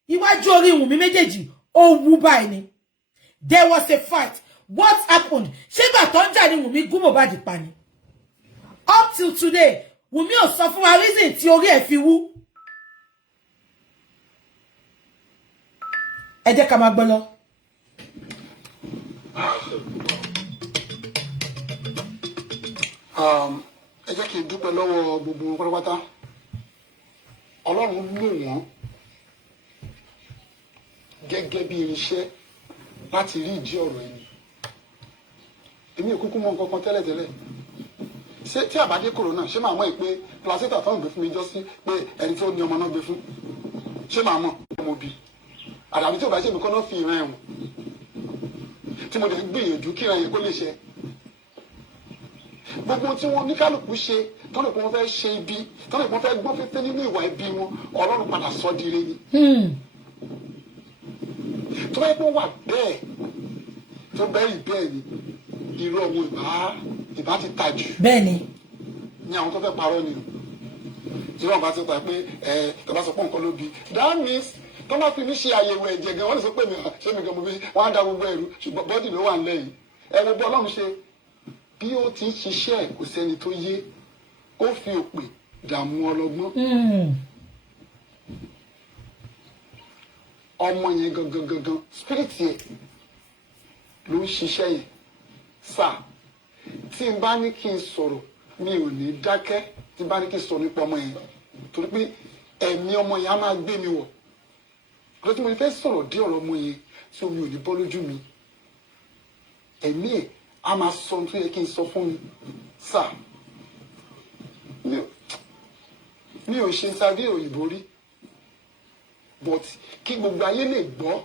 Iwájú orí Wunmi méjèèjì ó wú báyìí ni. There was a fight. What happened? Ṣé gbà tó ń jà ni Wunmi gún Mohbad pa ni? Up till today, Wunmi ò sọ fún wa reason tí orí ẹ̀ fi wú. Ẹ jẹ́ ká máa gbọ́ lọ. Ẹ jẹ́ kí n dúpẹ́ lọ́wọ́ gbogbo pátápátá. Ọlọ́run lò wọ́n gẹ́gẹ́ bí irinṣẹ́ láti rí ìdí ọ̀rọ̀ ẹni. Èmi ò kúkú mọ nǹkan kan tẹ́lẹ̀tẹ́lẹ̀. Ṣé tí àbádé kòrónà ṣé màá mọ̀ pé placenta tó ń gbé fún mi jọ sí pé ẹni tó ní ọmọ náà gbé fún? Ṣé màá mọ̀ ọmọ bí? Àdàbí tí ò bá ṣe mi kọ́ náà fi ìran ẹ̀wọ̀n. Tí mo lè gbìyànjú kí ìran yẹn kó lè ṣe. Gbogbo tí wọ́n ní kálukú ṣe tọ́lẹ̀ pé wọ́n fẹ́ ṣe ibi tọ́lẹ̀ pé wọ́n fẹ́ gbọ́ fífẹ́ nínú ìwà ibi wọn Ọlọ́run padà sọ di ire ni. Tó bá yẹ kó wà bẹ́ẹ̀ tó bẹ́ẹ̀ bẹ́ẹ̀ ni irú ọmọ ìbá ti ta jù. Bẹ́ẹ̀ni. Ní àwọn tó fẹ́ parọ́ ni o. Irú ọba ti pa pé tó bá sọ pé nǹkan ló bi. That means tó bá fi mí ṣe àyẹ̀wò ẹ̀jẹ̀ gan wọ́n lè sọ pé ṣé mi gan mo fi wọ́n á da gbogbo ẹ̀rú ṣùgbọ́n bọ́dì ló wà ń lẹ́yìn. Ẹ̀rọ bí Ọlọ́run ṣe bí ó ti ń ṣiṣẹ́ kò sẹ́ni tó yé ó fi òpè dààmú ọlọ́gbọ́n. Ọmọ yẹn gangan spirit yẹn ló ń ṣiṣẹ́ yẹn sà tí n bá ní kí n sọ̀rọ̀ mi ò ní dákẹ́ tí n bá ní kí n sọ̀rọ̀ nípa ọmọ yẹn torí pé ẹ̀mí ọmọ yẹn á máa gbé mi wọ̀ lọ́jọ́ tí mo fẹ́ sọ̀rọ̀ dé ọ̀rọ̀ ọmọ yẹn tí omi ò ní bọ́ lójú mi ẹ̀mí ẹ̀ a máa sọ ohun tó yẹ kí n sọ fún mi sà mi ò ṣe sáré òyìnbó rí but kí gbogbo ayé lè gbọ́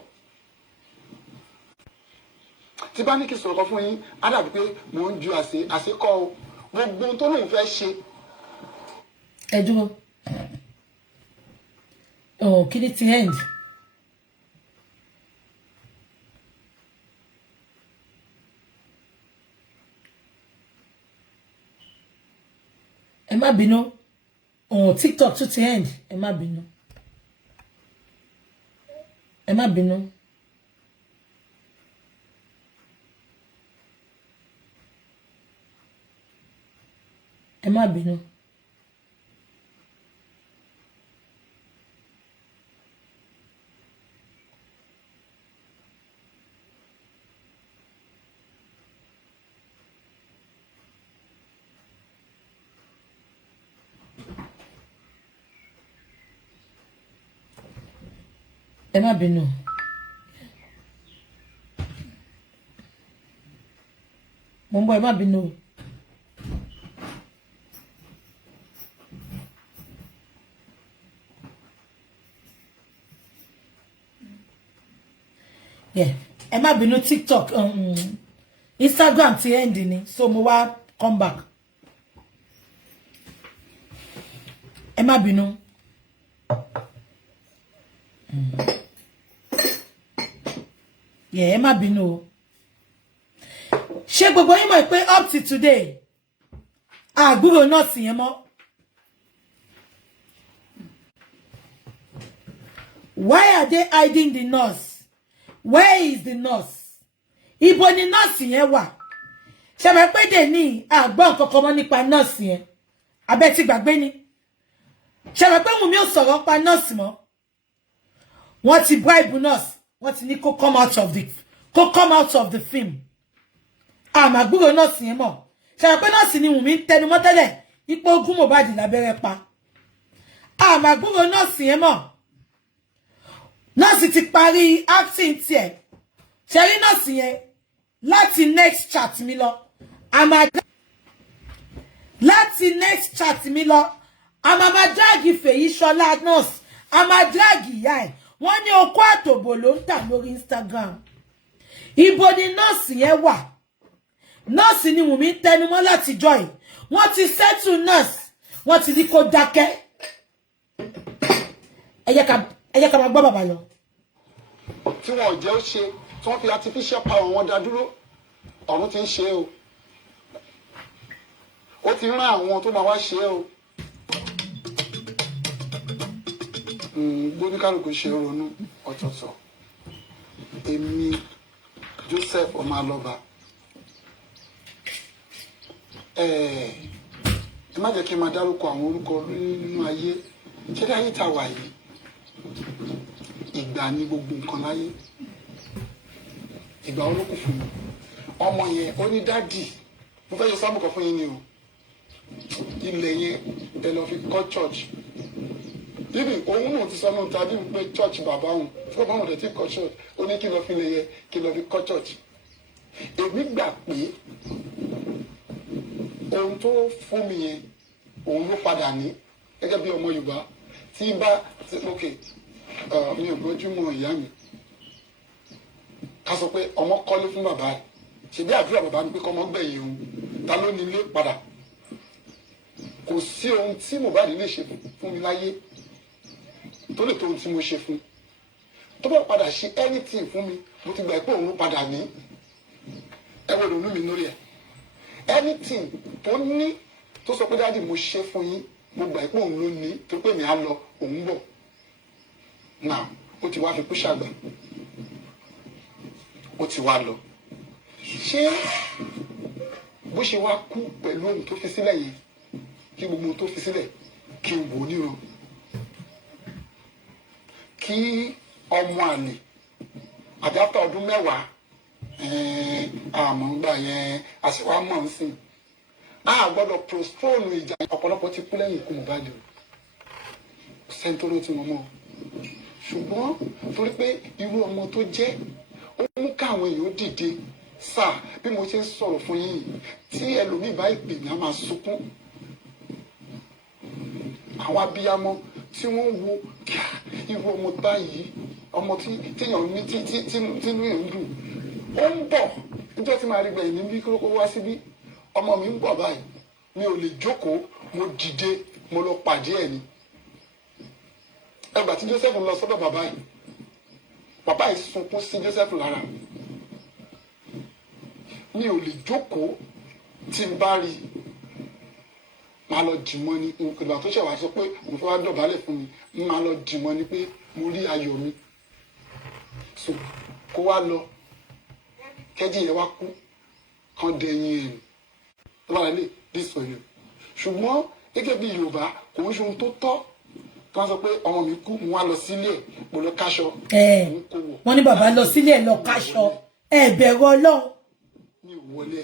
tí bá ní kí n sọ̀rọ̀ kan fún yín á dàbí pé mò ń ju àṣekọ́ o gbogbo ohun tó lóun fẹ́ ṣe. Ẹ dúró kí ni ti end. Ẹ má bínú TikTok tún ti end. Ẹ má bínú. Ẹ má bínú. Ẹ má bínú. Ẹ má bínú. Mo ń bọ̀, ẹ má bínú. Yeah, ẹ má bínú TikTok, Instagram ti end ni, so mo wá come back. Ẹ má bínú. Yeah, ẹ má bínú. Ṣé gbogbo yín mọ̀ pé up to today àgbúrò nọ́ọ̀sì yẹn mọ́? Why are they hiding the nurse? Where is the nurse? Ibo ni nurse yẹn wà? Ṣé mọ̀ pé dè ní àgbọ̀n kankan mọ́ nípa nurse yẹn? Abẹ́ ti gbàgbé ni. Ṣé mọ̀ pé Wunmi ò sọ̀rọ̀ pa nurse mọ́? Wọ́n ti bribe nurse. Wọ́n ti ní kó come out of the film. Àmàgbúrò nurse yẹn mọ̀. Ṣé mọ̀ pé nurse ni Wunmi ń tẹnu mọ́ tẹ́lẹ̀ ipò ogún Mohbad lábẹ́rẹ́ pa. Àmàgbúrò nurse yẹn mọ̀. Nurse ti parí acting tiẹ̀. Ṣé rí nurse yẹn láti next chat mi lọ. Láti next chat mi lọ. Àmàmà drag Fèyí Ṣọlá nurse. Àmà drag ìyá ẹ̀. Wọ́n ní okó àtòbò ló ń tà lórí Instagram. Ibo ni nurse yẹn wà? Nurse ni Wunmi ń tẹnumọ́ láti join. Wọ́n ti settle nurse. Wọ́n ti ní kó dákẹ́. ẹ jẹ́ ká máa gbọ́ bàbá lọ. Tí wọn ò jẹ́ ó ṣe, tí wọ́n fi artificial power wọn dá dúró, ọ̀run ti ń ṣe o. Ó ti rán àwọn tó máa wá ṣe o. Gbóníkálùkù ṣe ronú ọ̀tọ̀ọ̀tọ̀. Èmi Joseph Ọmọlọ́ba. Ẹ má jẹ́ kí n máa dárúkọ àwọn orúkọ nínú ayé. Ṣé dáyé ta wà yìí? Ìgbà ni gbogbo nǹkan láyé. Ìgbà olókùn fún mi. Ọmọ yẹn ó ní dádì. Mo fẹ́ ṣe sábùkọ̀ fún yín ni o. Ilẹ̀ yẹn ẹ lọ fi kọ́ church. Ibi òun náà ti sọ náà tàbí pé church bàbá òun fún bàbá òun tẹ̀ tí kọ́ church ó ní kí lọ fi lè yẹ kí lọ fi kọ́ church. Èmi gbà pé ohun tó fún mi yẹn òun ló padà ní gẹ́gẹ́ bí ọmọ Yorùbá tí bá ok mi ò gbọ́jú mọ́ ìyá mi ká sọ pé ọmọ kọ́lé fún bàbá rẹ̀ ṣèbí àdúrà bàbá mi pé kọ́ ọmọ gbẹ̀yìn òun ta ló ní ilé padà kò sí ohun tí Mohbad lè ṣe fún mi láyé tó lè tó ohun tí mo ṣe fún tó bá padà ṣe anything fún mi mo ti gbà pé òun ló padà ní ẹ wọ́n ronú mi lórí ẹ̀ anything tó ní tó sọ pé dáàdì mo ṣe fún yín mo gbà pé òun ló ní tó pé mi á lọ òun bọ̀ now ó ti wá fi kú ṣàgbà ó ti wá lọ ṣé bó ṣe wá kú pẹ̀lú ohun tó fi sílẹ̀ yẹn kí gbogbo ohun tó fi sílẹ̀ kí n wò ó níro kí ọmọ àlè àjàtà ọdún mẹ́wàá àmọ́ ń gbà yẹn àṣewá mọ̀ ń sìn a gbọ́dọ̀ postpone ìjà ọ̀pọ̀lọpọ̀ ti kú lẹ́yìn ikú Mohbad o sẹ́ńtóró tí mo mọ̀ ṣùgbọ́n torí pé irú ọmọ tó jẹ́ ó mú káwọn èèyàn dìde sáà bí mo ṣe ń sọ̀rọ̀ fún yín tí ẹlòmíì bá ìpè ní a máa sunkún àwọn abiyamọ tí wọ́n wo irú ọmọ báyìí ọmọ tíyàn ní tínú ẹ̀ ń dùn ó ń bọ̀ níjọ́ tí màá rí gbẹ̀yìn níbí kó wá síbí ọmọ mi ń bọ̀ báyìí mi ò lè jókòó mo dìde mo lọ pàdé ẹ̀ ni ẹgbà tí Joseph lọ sọ́dọ̀ bàbá yìí sunkún sí Joseph lára mi ò lè jókòó tí n bá rí máa lọ dìmọ́ ni ìgbà tó ṣẹ̀wá sọ pé òun fẹ́ wá dọ̀bálẹ̀ fún mi máa lọ dìmọ́ ni pé mo rí ayọ̀ mi so kó wá lọ kẹ́jì yẹn wá kú kán dẹ̀yìn ẹ̀rù tó bá lè this for you ṣùgbọ́n gẹ́gẹ́ bí Yorùbá kò ń ṣe ohun tó tọ́ kí wọ́n sọ pé ọmọ mi kú mo wá lọ sílé ẹ̀ mo lọ káṣọ. wọ́n ní bàbá lọ sílé ẹ̀ lọ káṣọ bẹ̀rù Ọlọ́run. mi ò wọlé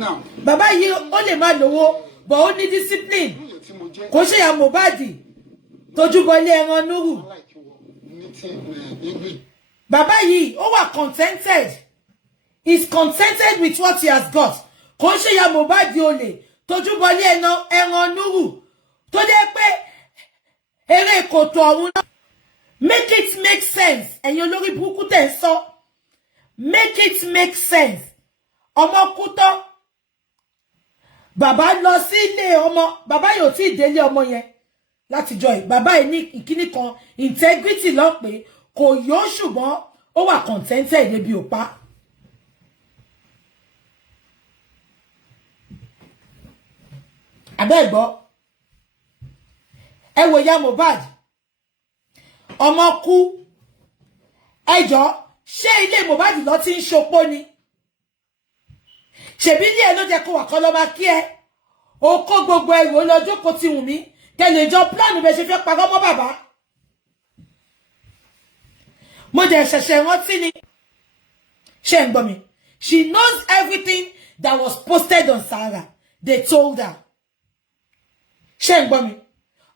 now. bàbá yìí ó lè má lówó but ó ní discipline kò ṣe ya Mohbad tójú bọlé ẹran núrù. bàbá yìí ó wà contented is contented with what he has got kò ṣe ya Mohbad olè tójú bọlé ẹran núrù tó dé pé eré kòtò ọ̀run náà. Make it make sense ẹ̀yin olórí burúkú tẹ̀ ń sọ make it make sense ọmọ kú tán bàbá lọ sí ilé ọmọ bàbá yóò tí délé ọmọ yẹn láti jọ bàbá yìí ní ìkíní kan integrity lọ pé kò yó ṣùgbọ́n ó wà contented níbi òpá. Abẹ́ gbọ́ ẹ wò ya Mohbad ọmọ kú ẹjọ́ ṣé ilé Mohbad lọ ti ń ṣopó ni ṣèbí ilé ẹ ló jẹ́ kó wà kọ́ lọ máa kí ẹ o kó gbogbo ẹrù ó lọ jókòó ti wù mí kẹlẹ̀ jọ plan bẹ ṣe fẹ́ parọ́ mọ́ bàbá mo dẹ̀ ṣẹ̀ṣẹ̀ rántí ni ṣé ń gbọ́ mi she knows everything that was posted on Sarah they told her ṣé ń gbọ́ mi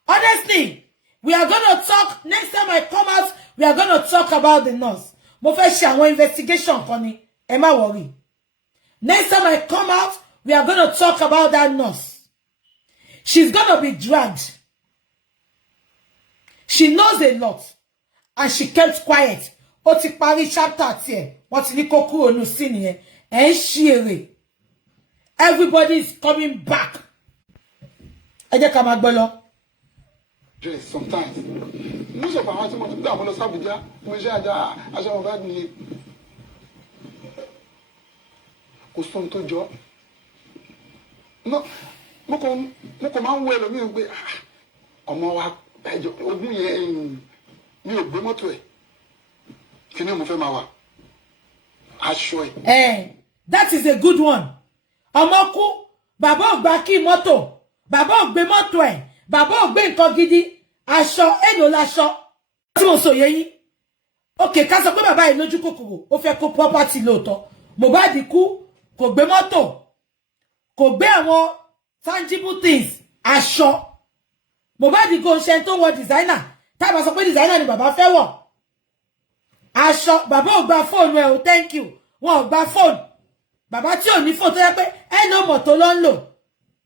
honestly we are going to talk next time I come out we are going to talk about the nurse mo fẹ́ ṣe àwọn investigation kan ni ẹ má worry next time I come out we are going to talk about that nurse she's going to be dragged she knows a lot and she kept quiet ó ti parí chapter tiẹ̀ wọ́n ti ní kó kúrò nínú scene yẹn ẹ ń ṣí èrè everybody is coming back ẹ jẹ́ ká máa gbọ́ lọ. dress sometimes most of àwọn tí mo ti gbà mo lọ sí Abuja mo ṣe àjà aṣọ Mohbad ni kò sóhun tó jọ no mo kò máa ń wo ẹlòmíì pé ọmọ wa ẹjọ ogún yẹn mi ò gbé mọ́tò ẹ̀ kí ni mo fẹ́ máa wà aṣọ ẹ̀. That is a good one. Ọmọ kú bàbá ò gbà kí mọ́tò bàbá ò gbé mọ́tò ẹ̀ bàbá ò gbé nǹkan gidi aṣọ èlò láṣọ tí mo sọ yẹn yín okay ká sọ pé bàbá yìí lójú kòkòrò ó fẹ́ kó property lóòótọ́ Mohbad kú kò gbé mọ́tò kò gbé àwọn tangible things aṣọ Mohbad kò ṣe tó wọ designer tá bá sọ pé designer ni bàbá fẹ́ wọ̀ aṣọ bàbá ò gba phone ẹ o thank you wọn ò gba phone bàbá tí ò ní phone tó yẹ pé no mọ́tò ló ń lò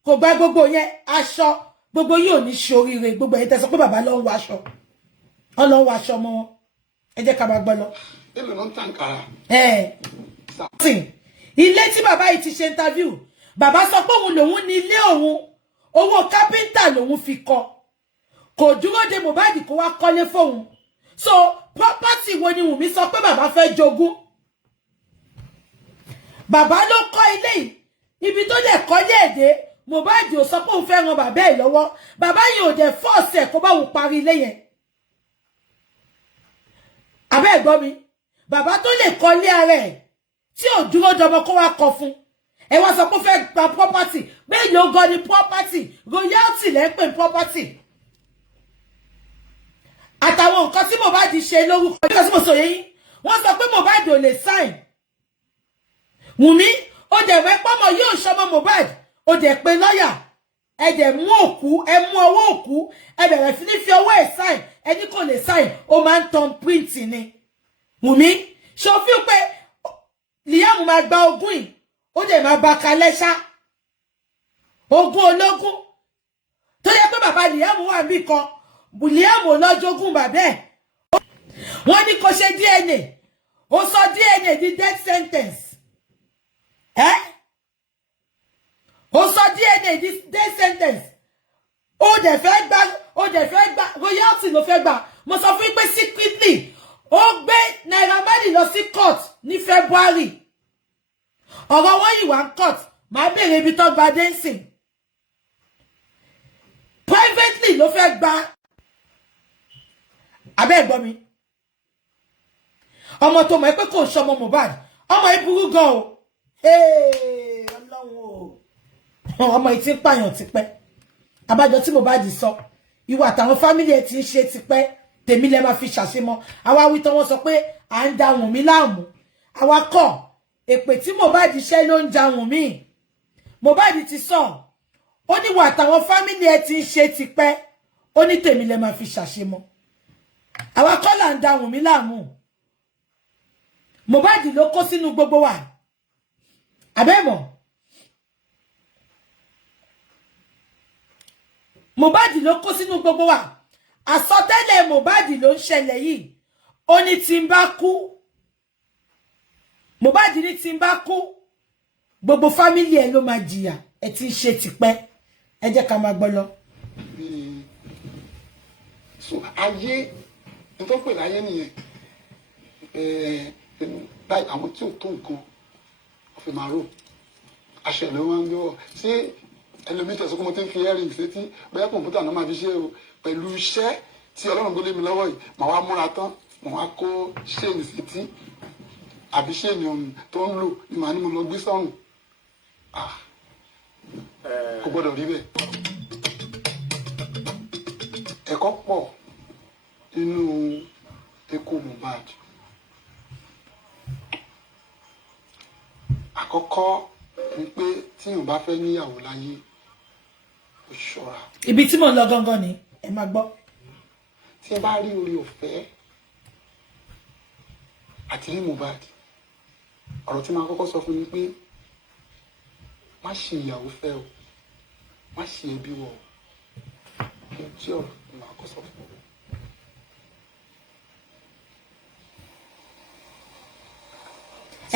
kò gba gbogbo yẹn aṣọ gbogbo yìí ò ní ṣoríire gbogbo yẹn tẹ́ sọ pé bàbá ló ń wọ aṣọ ó lọ ń wọ aṣọ mọ́ wọn ẹ jẹ́ ká bá gbọ́ lọ. èlò ló ń tàn kára. ilé tí bàbá yìí ti ṣe interview bàbá sọ pé òun lòun ní ilé òun owó kápẹ́ńtà lòun fi kọ́ kò dúró de Mohbad kó wá kọ́lé fóun so property wo ni Wùmí sọ pé bàbá fẹ́ jogún bàbá ló kọ́ ilé yìí ibi tó dẹ̀ kọ́lé èdè Mohbad ò sọ pé òun fẹ́ ran bàbá ẹ̀ lọ́wọ́ bàbá yìí ò dẹ̀ force ẹ̀ kó bá òun parí ilé yẹn abẹ́ ẹ̀gbọ́n mi bàbá tó lè kọ́lé ara ẹ̀ tí ò dúró dọmọ kó wá kọ fún ẹ wá sọ pé ó fẹ́ gba property bẹ́ẹ̀ ló gan ni property royalty lẹ́ ń pè property àtàwọn nǹkan tí Mohbad ṣe lórúkọ nígbà tí mo sọ yẹn wọ́n sọ pé Mohbad ò lè sign Wùmí ó dẹ̀ mẹ́pọ́mọ yóò ṣọmọ Mohbad ó dẹ̀ pé lọ́yà ẹ dẹ̀ mú òkú ẹ mú ọwọ́ òkú ẹ bẹ̀rẹ̀ sí ní fi ọwọ́ ẹ̀ sign ẹni kò lè sign ó máa ń tan print ni Wùmí ṣe ó fi pé Liam máa gba ogún yìí ó dẹ̀ máa bá kalẹ̀ ṣá ogún ológun tó yẹ pé bàbá Liam wà níbì kan Liam ò lọ́jọ́gún bàbá ẹ̀ wọ́n ní kó ṣe DNA ó sọ DNA di death sentence ó sọ DNA di death sentence ó dẹ̀ fẹ́ gbà royalty ló fẹ́ gbà mo sọ fún yín pé secretly ó gbé Naira Marley lọ sí court ní February ọ̀rọ̀ wọn yìí wá ń court máa béèrè ibi tó gba dancing privately ló fẹ́ gba abẹ́ ẹ̀gbọ́n mi ọmọ tó mọ̀ pé kò ṣọmọ Mohbad ọmọ yìí burú gan o Ọlọ́run o ọmọ yìí ti ń pààyàn tipẹ́ abájọ tí Mohbad sọ ìwà àtàwọn fámílì ẹ̀ ti ń ṣe tipẹ́ tèmi lẹ máa fi ṣàṣemọ àwa wí tán wọ́n sọ pé à ń da Wùnmí láàmú àwa kọ́ èpè tí Mohbad ṣe ló ń ja Wùnmí Mohbad ti sọ ó ní ìwà àtàwọn fámílì ẹ̀ ti ń ṣe tipẹ́ ó ní tèmi lẹ máa fi ṣàṣemọ àwa kọ́ là ń da Wùnmí láàmú Mohbad ló kó sínú gbogbo wa àbẹ́mọ̀ Mohbad ló kó sínú gbogbo wa àsọtẹ́lẹ̀ Mohbad ló ń ṣẹlẹ̀ yìí ó ní tí ń bá kú Mohbad ní tí ń bá kú gbogbo fámílì ẹ̀ ló máa jìyà ẹ ti ń ṣe tipẹ́ ẹ jẹ́ ká máa gbọ́ lọ. So ayé tó pè láyé nìyẹn láì àwọn tí ò tó nǹkan ọ̀fẹ́ máa rò aṣọ ìlú wọn ń gbé wọ̀ ṣé ẹlòmítẹ̀ sọ pé mo ti ń fi earring sétí bóyá kọ̀ǹpútà náà máa fi ṣe o pẹ̀lú iṣẹ́ tí Ọlọ́run gbélé mi lọ́wọ́ yìí màá wá múra tán màá wá kó ṣéènì sétí àbí ṣéènì ọ̀hún tó ń lò ni màá ní mo lọ gbé sọ́run kò gbọ́dọ̀ rí bẹ́ẹ̀. ẹ̀kọ́ pọ̀ nínú ikú Mohbad. Àkọ́kọ́ ni pé tí èèyàn bá fẹ́ níyàwó láyé ó ṣọ́ra. Ibi tí mo lọ gangan ni ẹ máa gbọ́. Tí ẹ bá rí orí ọ̀fẹ́ àti rí Mohbad ọ̀rọ̀ tí màá kọ́kọ́ sọ fún ni pé má ṣe ìyàwó fẹ́ o má ṣe ẹbí wọ̀ o kí n jẹ́ ọ̀rọ̀ tí màá kọ́ sọ fún ọ.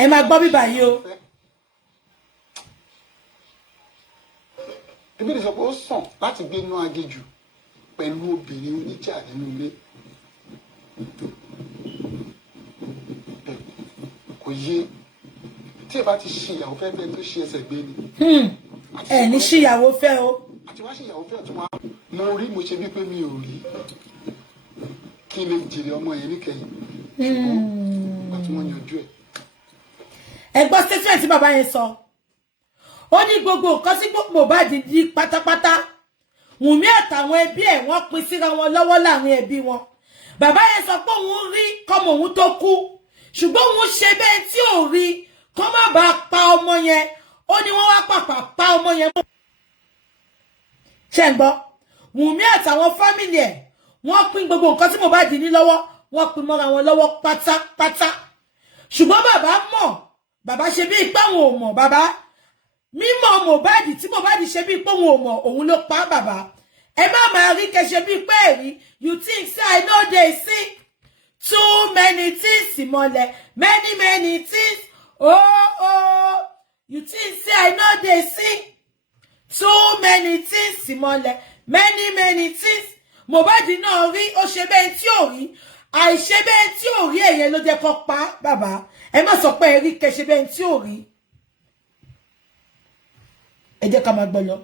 Ẹ máa gbọ́ bíbá yìí o. Bíbélì sọ pé ó sàn láti gbé inú aginjù pẹ̀lú obìnrin oníjà nínú ilé kò yé tí ẹ bá ti ṣe ìyàwó fẹ́ bẹ́ẹ̀ tó ṣe ẹsẹ̀ gbé ni. ẹ ní ṣe ìyàwó fẹ́ o. àti wá ṣe ìyàwó fẹ́ tí wọ́n mo rí mo ṣe bí pé mi ò rí kí n lè jèrè ọmọ yẹn níkẹyìn ṣùgbọ́n àti wọ́n yanjú ẹ̀. ẹ gbọ́ statement tí bàbá yẹn sọ ó ní gbogbo nǹkan tí Mohbad di pátápátá Wùnmí àtàwọn ẹbí ẹ̀ wọ́n pín síra wọn lọ́wọ́ láàrin ẹbí wọn. Bàbá yẹn sọ pé òun rí kọ́mọ òun tó kú ṣùgbọ́n òun ṣe bẹ́ẹ̀ tí ò rí kó má bàa pa ọmọ yẹn ó ní wọ́n wá pàpà pa ọmọ yẹn mọ́. ṣé ń gbọ́ Wùnmí àtàwọn fámìlì ẹ̀ wọ́n pín gbogbo nǹkan tí Mohbad ní lọ́wọ́ wọ́n pín mọ́ra wọn lọ́wọ́ pátápátá ṣùgbọ́n bàbá mọ̀ bàbá ṣe bí ipá wọn ò mọ̀ bàbá mímọ̀ Mohbad tí Mohbad ṣe bí ipá wọn ò mọ̀ òun ló pa bàbá ẹ má máa rí kẹṣe bí pé èrí you think say I know they see too many things ìmọ̀lẹ̀ many things oh you think say I know they see too many things ìmọ̀lẹ̀ many things Mohbad náà rí ó ṣe bẹ́ẹ̀ tí ò rí àìṣe bẹ́ẹ̀ tí ò rí èyàn ló jẹ́ kó pa bàbá ẹ má sọ pé èrí kẹṣe bẹ́ẹ̀ tí ò rí ẹ jẹ́ ká máa gbọ́ lọ.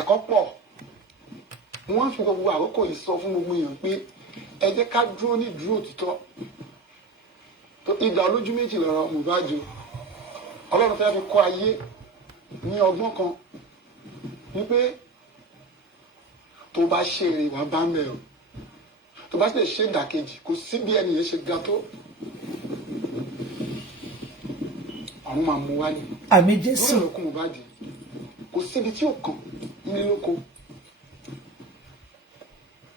ẹ̀kọ́ pọ̀ wọ́n fi gbogbo àkókò yìí sọ fún gbogbo èèyàn pé ẹ jẹ́ ká dúró ní dúró òtítọ́ ìdá olójú méjì lọ́rọ̀ Mohbad Ọlọ́run fẹ́ fi kọ́ ayé ní ọgbọ́n kan wípé tó bá ṣe èrè wà bá mẹ́ o tó bá sì ṣe ìdàkejì kò sí bí ẹnìyẹn ṣe ga tó àwọn máa mú wálé àmì Jésù lórí òkú Mohbad kò síbi tí ò kàn ní lóko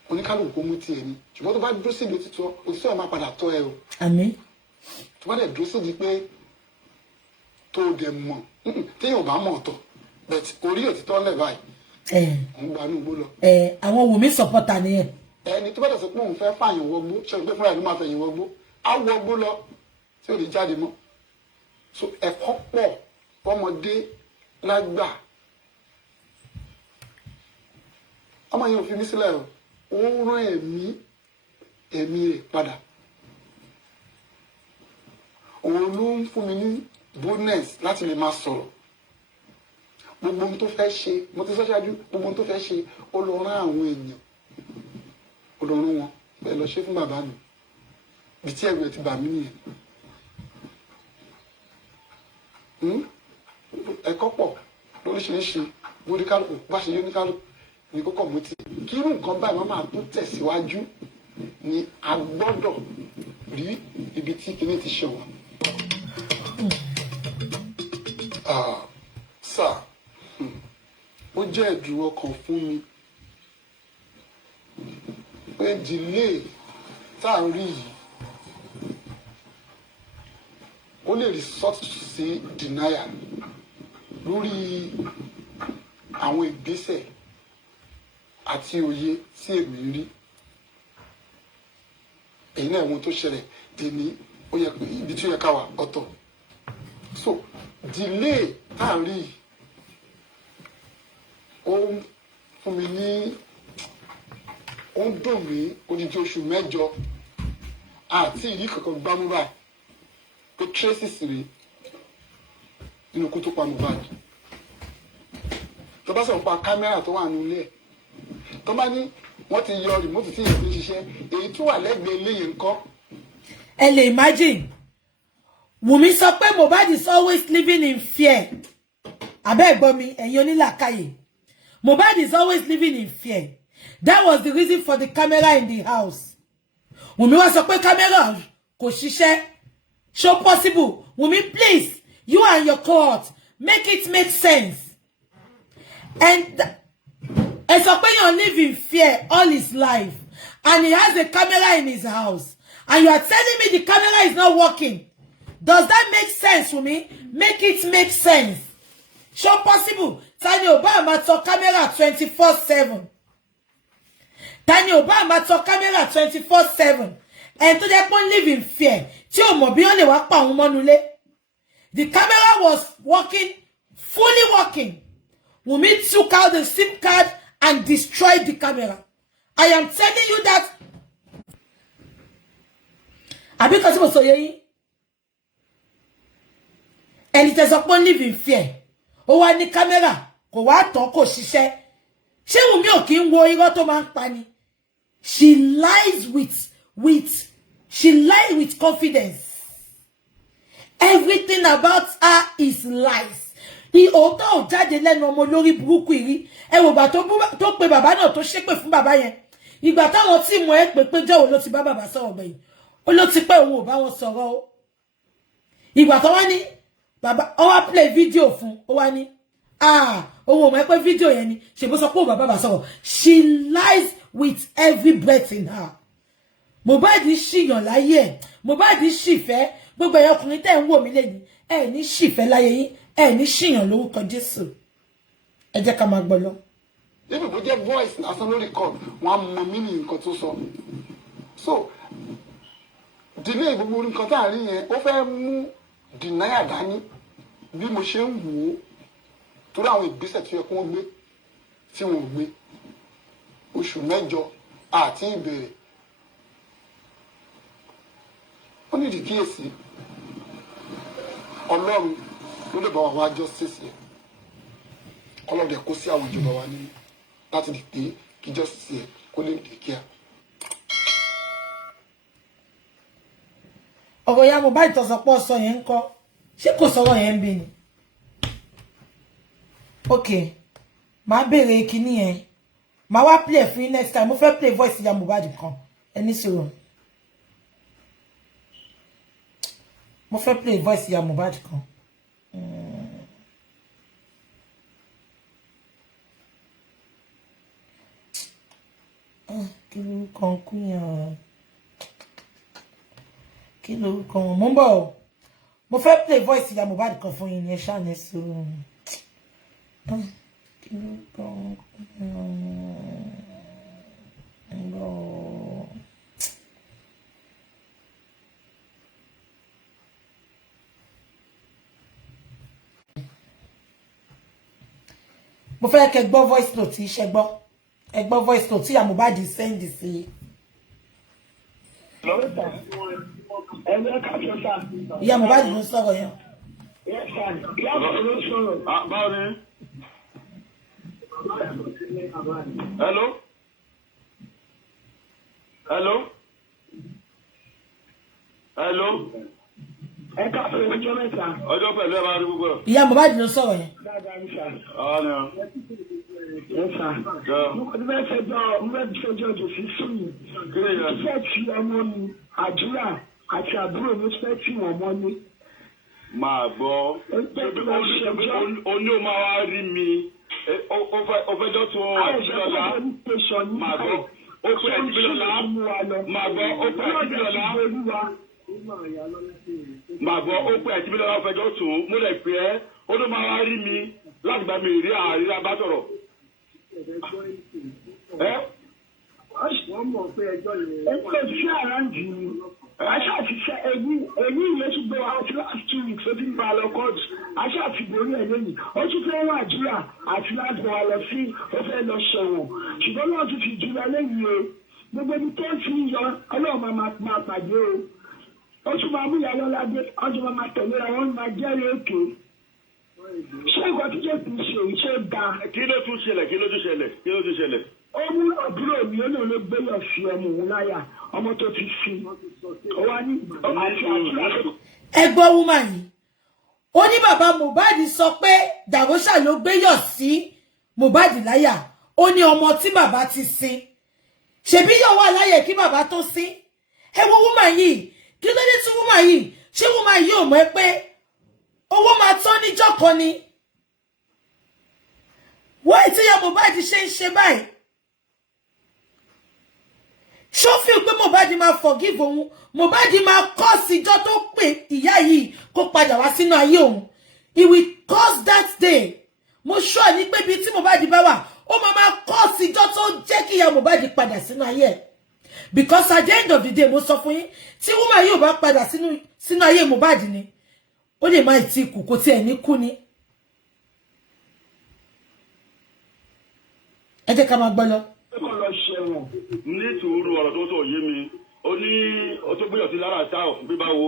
oníkálùkù kó mú tiẹ̀ ni ṣùgbọ́n tó bá dúró síbi òtítọ́ ẹ̀ máa padà tọ́ ẹ o àmì tó bá dẹ̀ dúró síbi pé tó dẹ̀ mọ̀ téèyàn bá mọ̀ ọ̀tọ̀ bẹ̀t orí òtítọ́ lẹ̀ báyìí òun gba inú igbó lọ. àwọn Wùnmí supporter nìyẹn. ẹni tó bá dẹ̀ sọ pé òun fẹ́ fààyàn wọgbó ṣe pé fúnra ẹ̀ ló máa fẹ̀yìn wọgbó á wọgbó lọ tí ò lè jáde mọ́ so ẹ̀kọ́ pọ̀ fọmọdé lágbà ọmọ yẹn ò fi mí sílẹ̀ o ó rán ẹ̀mí rẹ̀ padà òun ló ń fún mi ní boldness láti lè máa sọ̀rọ̀ gbogbo ohun tó fẹ́ ṣe mo ti sọ ṣáájú gbogbo ohun tó fẹ́ ṣe ó lọ rán àwọn èèyàn ó lọ rán wọn bẹ́ẹ̀ lọ ṣe fún bàbá mi bí tí ẹ̀rù ẹ̀ ti bà mí nìyẹn ẹ̀kọ́ pọ̀ lóríṣiríṣi bórí kálukú bá ṣe yé oníkálukú ní kókò mú ti kí irú nǹkan báyìí wọ́n máa tún tẹ̀síwájú ni a gbọ́dọ̀ rí ibi tí kinní ti ṣe wọ́n. Sà ó jẹ́ ìdúró kan fún mi pé delay tá à ń rí yìí ó lè resort sí denial lórí àwọn ìgbésẹ̀ àti òye tí èmi rí èyí náà ohun tó ṣẹlẹ̀ tèmi ó yẹ ibi tí ó yẹ ká wà ọ̀tọ̀ so delay tá à ń rí ó ń fún mi ní ó ń dùn mí odidi oṣù mẹ́jọ àti ìrí kankan gbámú báyìí pé traces rèé nínú kó tó pa Mohbad tó bá sọ̀rọ̀ pa kámẹ́rà tó wà nílé ẹ̀ tó bá ní wọ́n ti yọ rìmọ́tì tí èyí fi ń ṣiṣẹ́ èyí tó wà lẹ́gbẹ̀ẹ́ eléyìí ńkọ́. ẹ lè imagine Wùnmí sọ pé Mohbad is always living in fear abẹ́ ẹ̀gbọ́n mi ẹ̀yin onílàkàyè Mohbad is always living in fear that was the reason for the camera in the house Wùnmí wá sọ pé camera kò ṣiṣẹ́ so possible Wùnmí please you and your court make it make sense and ẹ sọ pé you live in fear all his life and he has a camera in his house and you are telling me the camera is not working does that make sense for me make it make sense so possible tani ò bá máa tọ camera 24/7 tani ò bá máa tọ camera 24/7 and tó jẹ́ pé ó live in fear tí ò mọ̀ bí wọ́n lè wá pa òun mọ́nulé the camera was working fully working Wunmi took out the SIM card and destroyed the camera. I am telling you that. Abi kasi mo so yeyin. And it is upon live in fear. Ó wá ní camera, kò wá tán kò ṣiṣẹ́. Ṣé Wunmi ò kí ń wo irọ́ tó máa ń pa ni? She lies with confidence. Everything about her is lies. Òótọ́ ò jáde lẹ́nu ọmọ lórí burúkú ìrí. Ẹ wò gbà tó pe bàbá náà tó ṣépè fún bàbá yẹn. Ìgbà táwọn tí mo ẹ pé jọ̀wọ́ ló ti bá bàbá sọ̀rọ̀ gbẹ̀yìn. Ó ló ti pé òun ò bá wọn sọ̀rọ̀ o. Ìgbà tó wá ní bàbá ó wá play video fún ó wá ní òun ò mọ̀ pé video yẹn ni ṣe bó sọ pé bàbá bá sọ̀rọ̀. She lies with every breath in her. Mohbad ṣìyàn láyé ẹ̀. Mohbad ṣìfẹ́. Gbogbo ẹ̀yin ọkùnrin tẹ́ ń wò mí lẹ́ni ẹ ní ṣìfẹ́ láyé yín ẹ ní ṣìyàn lórúkọ Jésù. Ẹ jẹ́ ká máa gbọ́ lọ. Ibi bó jẹ́ voice lásán lórí record wọ́n á mọ mí ní nǹkan tó sọ. So delay gbogbo nǹkan tá à rí yẹn ó fẹ́ mú deny dání bí mo ṣe ń wò ó torí àwọn ìgbésẹ̀ tó yẹ kó wọ́n gbé tí wọ́n gbé oṣù mẹ́jọ àti ìbẹ̀rẹ̀ ó ní ìdíkíyèsí Ọlọ́run ló lè bá wa wá justice yẹn Ọlọ́run dẹ̀ kó sí àwọn ìjọba wa nínú láti di pé kí justice yẹn kó lè dé kíá. Ọ̀rọ̀ ya Mohbad ìtọ̀sọ̀pọ̀ sọ yẹn ń kọ́ ṣé kò sọ̀rọ̀ yẹn ń bí ni. Ok màá béèrè kíní yẹn màá wá play fún next time mo fẹ́ play voice ya Mohbad kan ẹni sọ̀rọ̀ mo fẹ́ play voice ya Mohbad kan. Kí ló kàn kú yàn kí ló kàn mo ń bọ̀ mo fẹ́ play voice ya Mohbad kan fún yín ní ẹ̀ṣá ní sọ̀rọ̀ kí ló kàn kú yàn bọ̀. Mo fẹ́ kẹ́ gbọ́ voice note tí ṣe gbọ́ ẹ gbọ́ voice note tí ya Mohbad send sí. Ya Mohbad ló sọ̀rọ̀ yẹn. Hello? Hello? Hello? Ọjọ́ pẹ̀lú ẹ máa rí gbogbo. Ya Mohbad ló sọ̀rọ̀ yẹn. Àti àbúrò mi fẹ́ tí wọ́n mọ́ ní. Máa gbọ́. Oní o máa wá rí mi. O fẹjọ́ tún Àjíbílọ́lá. Máa gbọ́. Ó pé Àjíbílọ́lá. Máa gbọ́. Ó pé Àjíbílọ́lá. Máa gbọ́. Ó pé Àjíbílọ́lá ó fẹjọ́ tún. Mo lè pè ẹ́. Ó ló máa wá rí mi láti bá mi rí àríra bá sọ̀rọ̀. Wọ́n mọ̀ pé ẹjọ́ yẹn. Ẹgbẹ́ tí ara ń jù ú. Aṣá ti ṣe èyí ìyẹn tún gbé wa ti last 2 weeks ó ti ń bá a lọ kóòtù. Aṣá ti borí ẹ̀ lẹ́yìn. Ó tún fẹ́ wá àdúrà àti láti bọ̀ wá lọ sí ó fẹ́ lọ ṣẹ̀wọ̀n. Ṣùgbọ́n náà tún ti jù lọ lẹ́yìn o. Gbogbo ibi tó ti ń yọ Ọlọ́run máa pàdé o. Ó tún máa mú ìyá lọ́ládé. Ọjọ́ máa tẹ̀lé ra wọ́n máa jẹ́rìí èké. Ṣé nǹkan tí jẹ́ kì í ṣe ìṣe da? Kí ló tún ṣẹlẹ̀? Ó mú àbúrò mi ó lòun ló gbéyàn sí ọmọ òun láyà ọmọ tó ti fi ó wá ní àti àdúrà. Ẹ gbọ́ woman yìí ó ní bàbá Mohbad sọ pé Dàróṣà ló gbéyàn sí Mohbad láyà ó ní ọmọ tí bàbá ti sin ṣebí yóò wà láyè kí bàbá tó sin. Ẹ wo woman yìí kí ló dé tí woman yìí ṣé woman yìí ò mọ̀ pé owó máa tán níjọ́ kan ni wọ́n ti ya Mohbad ṣe ń ṣe báyìí. Ṣó fi pé Mohbad máa forgive òun Mohbad máa curse ìjọ tó pè ìyá yìí kó padà wá sínú ayé òun. He will curse that day. Mo sure ní pé bí tí Mohbad bá wà ó máa curse ìjọ tó jẹ́ kí ìyá Mohbad padà sínú ayé ẹ̀. Because at the end of the day mo sọ fún yín tí woman yìí ò bá padà sínú ayé Mohbad ni ó lè má ti kú kò tiẹ̀ ní kú ni. ẹ jẹ́ ká máa gbọ́ lọ. kó lọ ṣẹ̀wọ̀n. ní sùúrù ọ̀rọ̀ tó sọ yé mi ó ní ọtún gbéyọ̀ sí lára ṣá ọ̀ bí báwo.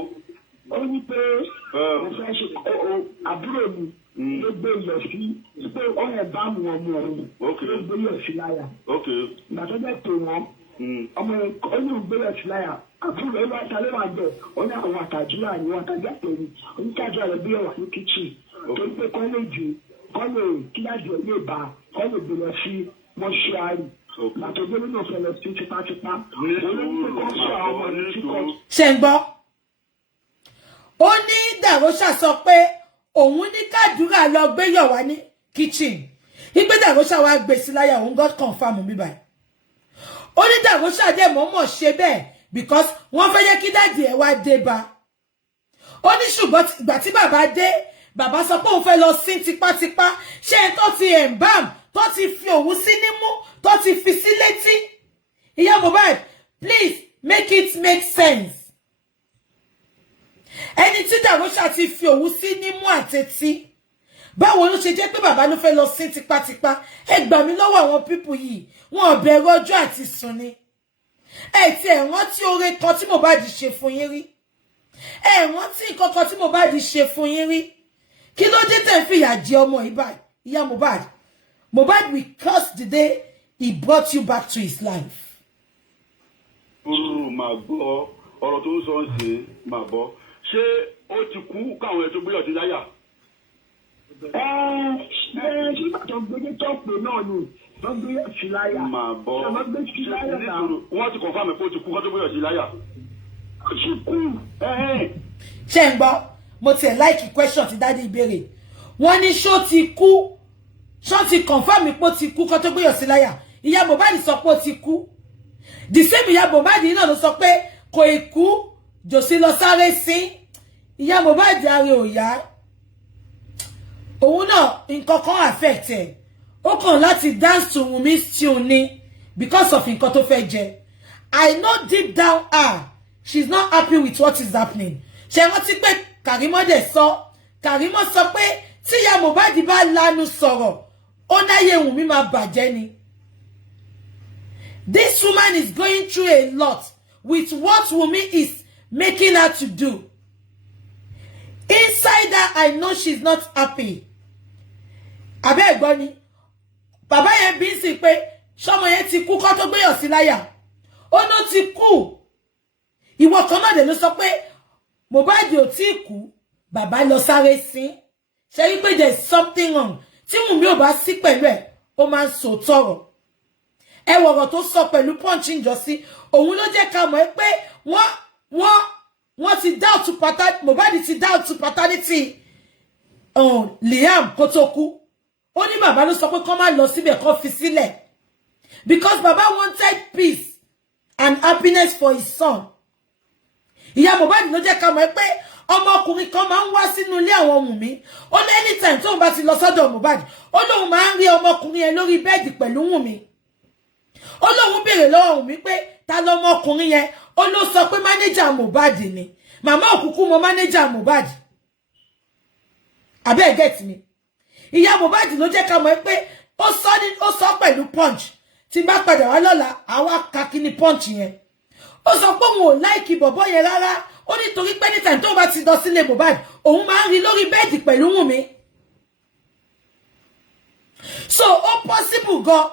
ó ní pé mo fẹ́ ṣe àbúrò mi ló gbé iyọ̀ sí pé ọ̀rẹ́ bá mu ọmọ òun ló gbé iyọ̀ sí láyà. ìgbà tó jẹ́ pé wọ́n ọmọ ó ní gbé iyọ̀ sí láyà àbúrò ẹ̀ lọ́ta ló máa bẹ̀ ó ní àwọn àtàjúlá ni wọ́n àtàjà pẹ̀lú oníkàjọ rẹ̀ bí ọ̀wà ní kíchìn tó ń pé kọ́lẹ́jì kọ́lẹ̀ kíláàsì ẹ̀ lè bá kọ́lẹ̀ gbé lọ sí mọ́ṣúárì látọjọ́ nínú ọ̀fẹ́lẹ̀ sí tipátipá ṣe ń gbọ́ ó ní Dàróṣà sọ pé òun ní kàdúrà lọ gbéyọ̀ wá ní kitchen ìgbé Dàróṣà wá gbé sí láyà òun god confam mi báyìí ó ní Dàróṣà dẹ̀ mọ̀ọ́mọ̀ ṣe bẹ́ẹ̀ because wọ́n fẹ́ yẹ kí dáàdì ẹ̀ wá dé bá ó ní ṣùgbọ́n ìgbà tí bàbá dé bàbá sọ pé òun fẹ́ lọ sí tipátipá ṣé ẹ tó ti embam tó ti fi òun sí nímú tó ti fi sí létí ìyá Mohbad please make it make sense ẹni tí Dàróṣà ti fi òun sí nímú àtẹ́tí báwo ló ṣe jẹ́ pé bàbá ló fẹ́ lọ sí tipátipá ẹ gbà mí lọ́wọ́ àwọn pípù yìí wọn ò bẹ̀rù ọjọ́ àti sùn ni ẹ ti ẹ̀ rántí oore kan tí Mohbad ṣe fún yín rí ẹ rántí nǹkan kan tí Mohbad ṣe fún yín rí kí ló dé tẹ̀ ń fìyà jẹ ọmọ ìyá Mohbad Mohbad will curse the day he brought you back to his life. Màá gbọ́ ọ̀rọ̀ tó ń sọ ń ṣe màá bọ́ ṣé ó ti kú káwọn ẹ̀ tó gbé ọ̀dí láyà. ṣé bàtọ̀ gbé tó pè náà ni wọ́n gbé ọ̀sí láyà. Màá bọ́ wọ́n ti confirm pé ó ti kú kó tó gbé ọ̀dí láyà. Ó ti kú. ṣé ń gbọ́ mo tiẹ̀ like question ti dáadé ìbéèrè wọ́n ní ṣó ti kú ṣó ti confirm pé ó ti kú kó tó gbé ọ̀sí láyà ìyá Mohbad sọ pé ó ti kú the same ìyá Mohbad náà ló sọ pé kò ì kú jòsí lọ sáré sí ìyá Mohbad ààrẹ ò yá òun náà nǹkan kan affect ẹ̀ ó kàn láti dance to Wunmi's tune ni because of nǹkan tó fẹ́ jẹ I know deep down she's not happy with what is happening ṣe rántí pé Karimo dẹ̀ sọ Karimo sọ pé tí ìyá Mohbad bá lanu sọ̀rọ̀ ó náyé Wunmi máa bàjẹ́ ni. This woman is going through a lot with what Wunmi is making her to do. Inside her, I know she's not happy. Abẹ́ ẹ̀gbọ́n ni. Bàbá yẹn bí sí pé ṣọmọ yẹn ti kú kó tó gbé yọ̀ sí láyà. Ó ná ti kú. Ìwọ kan náà dẹ̀ ló sọ pé Mohbad ò tí kú. Bàbá lọ sáré sí. Ṣé rí pé there's something wrong. Tí Wunmi ò bá sí pẹ̀lú ẹ̀, ó máa ń sọ tọ̀rọ̀. Ẹ wọ̀rọ̀ tó sọ pẹ̀lú punch ìjọsí òun ló jẹ́ ká mọ̀ pé wọ́n ti doubt paternity Mohbad ti doubt paternity Liam kó tó kú ó ní bàbá ló sọ pé kó má lọ síbẹ̀ kó fi sílẹ̀ because bàbá wanted peace and happiness for his son ìyá Mohbad ló jẹ́ ká mọ̀ pé ọmọkùnrin kan máa ń wá sínú ilé àwọn Wunmi ó ní anytime tóun bá ti lọ sọ́dọ̀ Mohbad ó lóun máa ń rí ọmọkùnrin yẹn lórí bẹ́ẹ̀dì pẹ̀lú Wunmi ó lóun béèrè lọ́wọ́ Wunmi pé ta lọmọkùnrin yẹn ó ló sọ pé mánéjà Mohbad ni màmá òkùnkùn mọ mánéjà Mohbad abẹ́ get mi ìyá Mohbad ló jẹ́ ká mọ̀ pé ó sọ pẹ̀lú punch tí bá padà wá lọ́la àwa kakini punch yẹn ó sọ pé òun ò láìkì bọ̀bọ́ yẹn rárá ó nítorí pé anytime tó bá ti lọ sílé Mohbad òun máa ń rí lórí bẹ́ẹ̀dì pẹ̀lú Wunmi so ó possible gan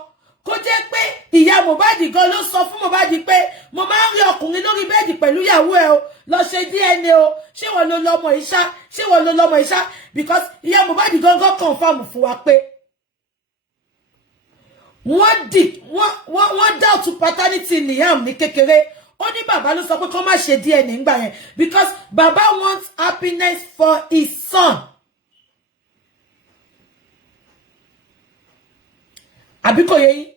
kó jẹ́ pé ìyá Mohbad gan ló sọ fún Mohbad pé mo máa ń rí ọkùnrin lórí bẹ́ẹ̀dì pẹ̀lú ìyàwó ẹ o lọ ṣe DNA o ṣé wọ́n ló lọ́mọ ìṣá because ìyá Mohbad gangan confirm fún wa pé wọ́n doubt paternity Liam ní kékeré ó ní bàbá ló sọ pé kó má ṣe DNA nígbà yẹn because bàbá wants happiness for his son. Àbí kò yé yín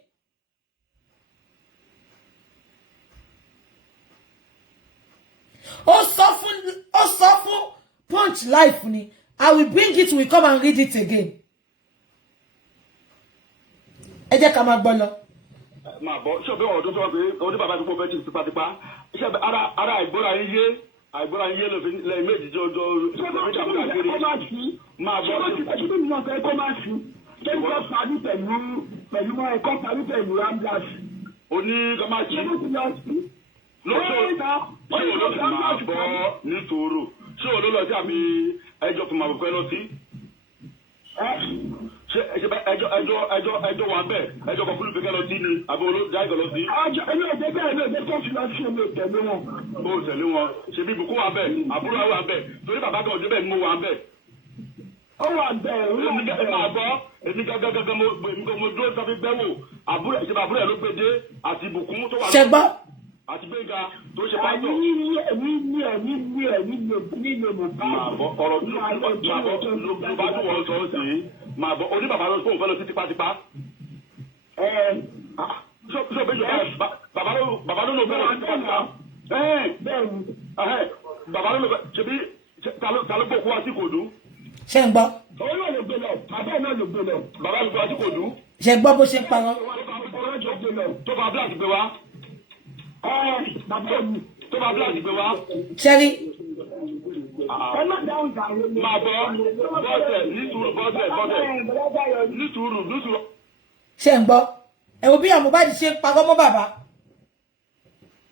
ó sọ fún punch life ni I will bring it we come and read it again ẹ jẹ́ ká máa gbọ́ lọ. Màá bọ́ ṣé ọ̀bẹ ọ̀rọ̀ tó sọ pé oní bàbá tó kó fẹ́ ti tipátipá ṣé ara àìgbọ́ra yín yé lẹ́yìn méjì tí ó jọ máa bọ́ ṣé kó máa sí kó máa sí kó máa pàdé pẹ̀lú pẹ̀lú mọ́ ẹ̀kọ́ parí pẹ̀lú ambulance. O ní kọ́májì. Ṣé o ló ti máa bọ́ nítorò? Ṣé o ló lọ sí àbí ẹjọ́ tó máa fẹ́ lọ sí? Ṣé ẹjọ́ wà bẹ́ẹ̀? Ẹjọ́ kan fúlù fẹ́ lọ sí ni àbí olóòjà ìgbà lọ sí? Ẹni ọ̀dẹ́ bẹ́ẹ̀ ni ọ̀dẹ́ tó fi lọ sí omi ìtẹ̀lé wọn. Ó tẹ̀lé wọn. Ṣèbí ibùkún wà bẹ́ẹ̀, àbúrò wà bẹ́ẹ̀, torí bàbá kan ọ̀dẹ́ bẹ́ẹ̀ ni mo wà bẹ́ẹ̀. Ó wà bẹ́ẹ̀, ó wà bẹ́ẹ̀. Máa gbọ́, èmi gángan mo dúró sọ fi gbẹ́wò, àbúrò ẹ̀ ló gbé dé àti ibùkún tó wà ṣẹgbọ́n. àti gbẹ̀ngà tó ṣe pásítọ̀. Ọ̀rọ̀ ló bá tún wọ́n sọ sí i. Màá bọ̀ oní bàbá lọ fóun fẹ́ lọ sí tipátipá. Ṣé o bẹ jọ bàbá ló lọ fẹ́ lọ sí tipátipá? Bàbá ló lọ fẹ́ ṣebí ta ló gbókú wá sí Kòdú? ṣe ń gbọ́. Òun náà ló gbé lọ, bàbá náà ló gbé lọ. Bàbá ló gbé wá sí Kòdú. ṣe gbọ́ bó ṣe ń parọ́. Tó bá black gbé wá. Tó bá black gbé wá. ṣẹ́rí. Máa bọ́ bọ́sẹ̀ nítorí. ṣe ń gbọ́. ẹ wo bí ìyá Mohbad ṣe ń parọ́ mọ́ bàbá.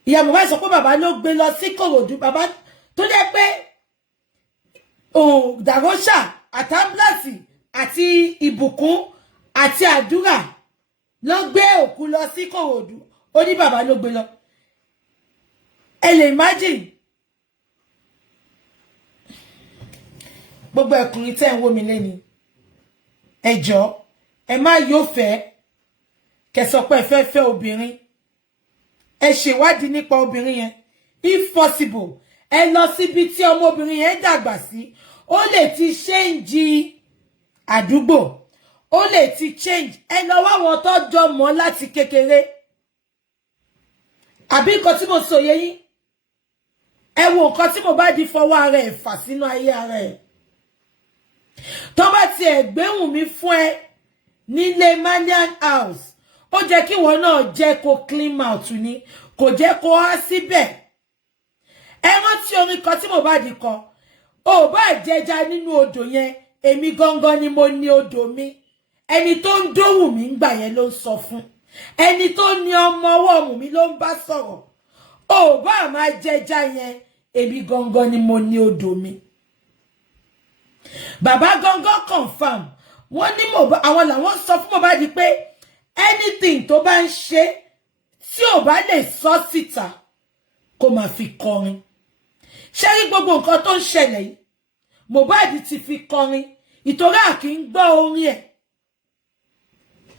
ìyá Mohbad sọ pé bàbá ló gbé lọ sí Kòròdú. bàbá tó jẹ́ pé dàrósà àtàmbláàsì àti ìbùkún àti àdúrà ló gbé òkú lọ sí Kòròdú. Ó ní bàbá ló gbé lọ. Ẹ lè imagine. Gbogbo ẹkùnrin tẹ́ ń wò mí lẹ́ni. Ẹ jọ̀ọ́, ẹ má yóò fẹ́ kẹ́ sọ pé ẹ fẹ́ fẹ́ obìnrin. Ẹ ṣèwádìí nípa obìnrin yẹn. If possible, ẹ lọ síbi tí ọmọbìnrin yẹn dàgbà sí. Ó lè ti change àdúgbò. Ó lè ti change. Ẹ lọ wá wọn tó jọ mọ́ láti kékeré. Àbí nǹkan tí mo sọ yé yín. Ẹ wo nǹkan tí mo bá di fọwọ́ ara ẹ̀ fà sínú ayé ara ẹ̀. Tó bá ti ẹ̀gbéhùn mi fún ẹ nílé Manian house, ó jẹ́ kí wọ́n náà jẹ́ kó clean mouth ni, kò jẹ́ kó há síbẹ̀. Ẹ rántí orin kan tí mo bá di kọ. Ó bá jẹja nínú odò yẹn, èmi gangan ni mo ní odò mi. Ẹni tó ń dóhùn mi ń gbà yẹn ló ń sọ fún. Ẹni tó ní ọmọ ọwọ́ ọmọ mi ló ń bá sọ̀rọ̀. Ó bá máa jẹja yẹn, èmi gangan ni mo ní odò mi. Bàbá gangan confirm. Wọ́n ní àwọn làwọn sọ fún Mohbad pé anything tó bá ń ṣe tí ò bá lè sọ síta kó máa fi kọrin. Ṣé rí gbogbo nǹkan tó ń ṣẹlẹ̀ yìí? Mohbad ti fi kọrin. Ìtorí à kì í gbọ́ orin ẹ̀.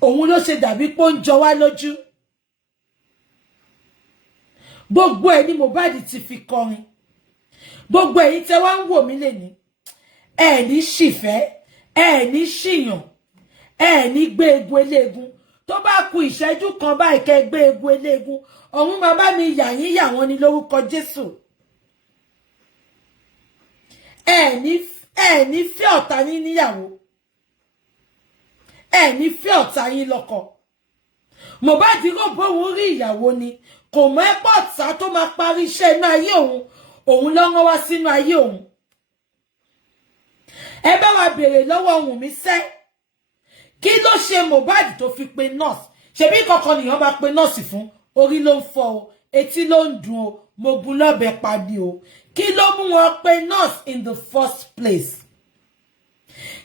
Òun ló ṣe dàbí pé ó ń jọ wá lójú. Gbogbo ẹ̀ ni Mohbad ti fi kọrin. Gbogbo ẹ̀yin tẹ́ wá ń wò mí lẹ́ni. Ẹ ní ṣìfẹ́, ẹ ní ṣìyàn, ẹ ní gbé egun eléegun. Tó bá kù ìṣẹ́jú kan báyìí kẹ́ gbé egun eléegun, ọ̀run máa bá mi yà yín yà wọ́n ní lórúkọ Jésù. Ẹ ní fẹ́ ọ̀tá yín níyàwó. Ẹ ní fẹ́ ọ̀tá yín lọ́kọ. Mohbad rò bóun rí ìyàwó ni. Kò mọ̀ ẹ́ pọ̀ ọ̀tá tó máa parí iṣẹ́ inú ayé òun. Òun ló rán wá sínú ayé òun. Ẹ bá wa béèrè lọ́wọ́ ohun mi sẹ́. Kí ló ṣe Mohbad tó fi pe nurse? Ṣebí kankan nìyàn máa pe nurse fún? Orí ló ń fọ́ o, etí ló ń dùn o, mo bu lọ́bẹ pàdé o. Kí ló mú wọn pe nurse in the first place?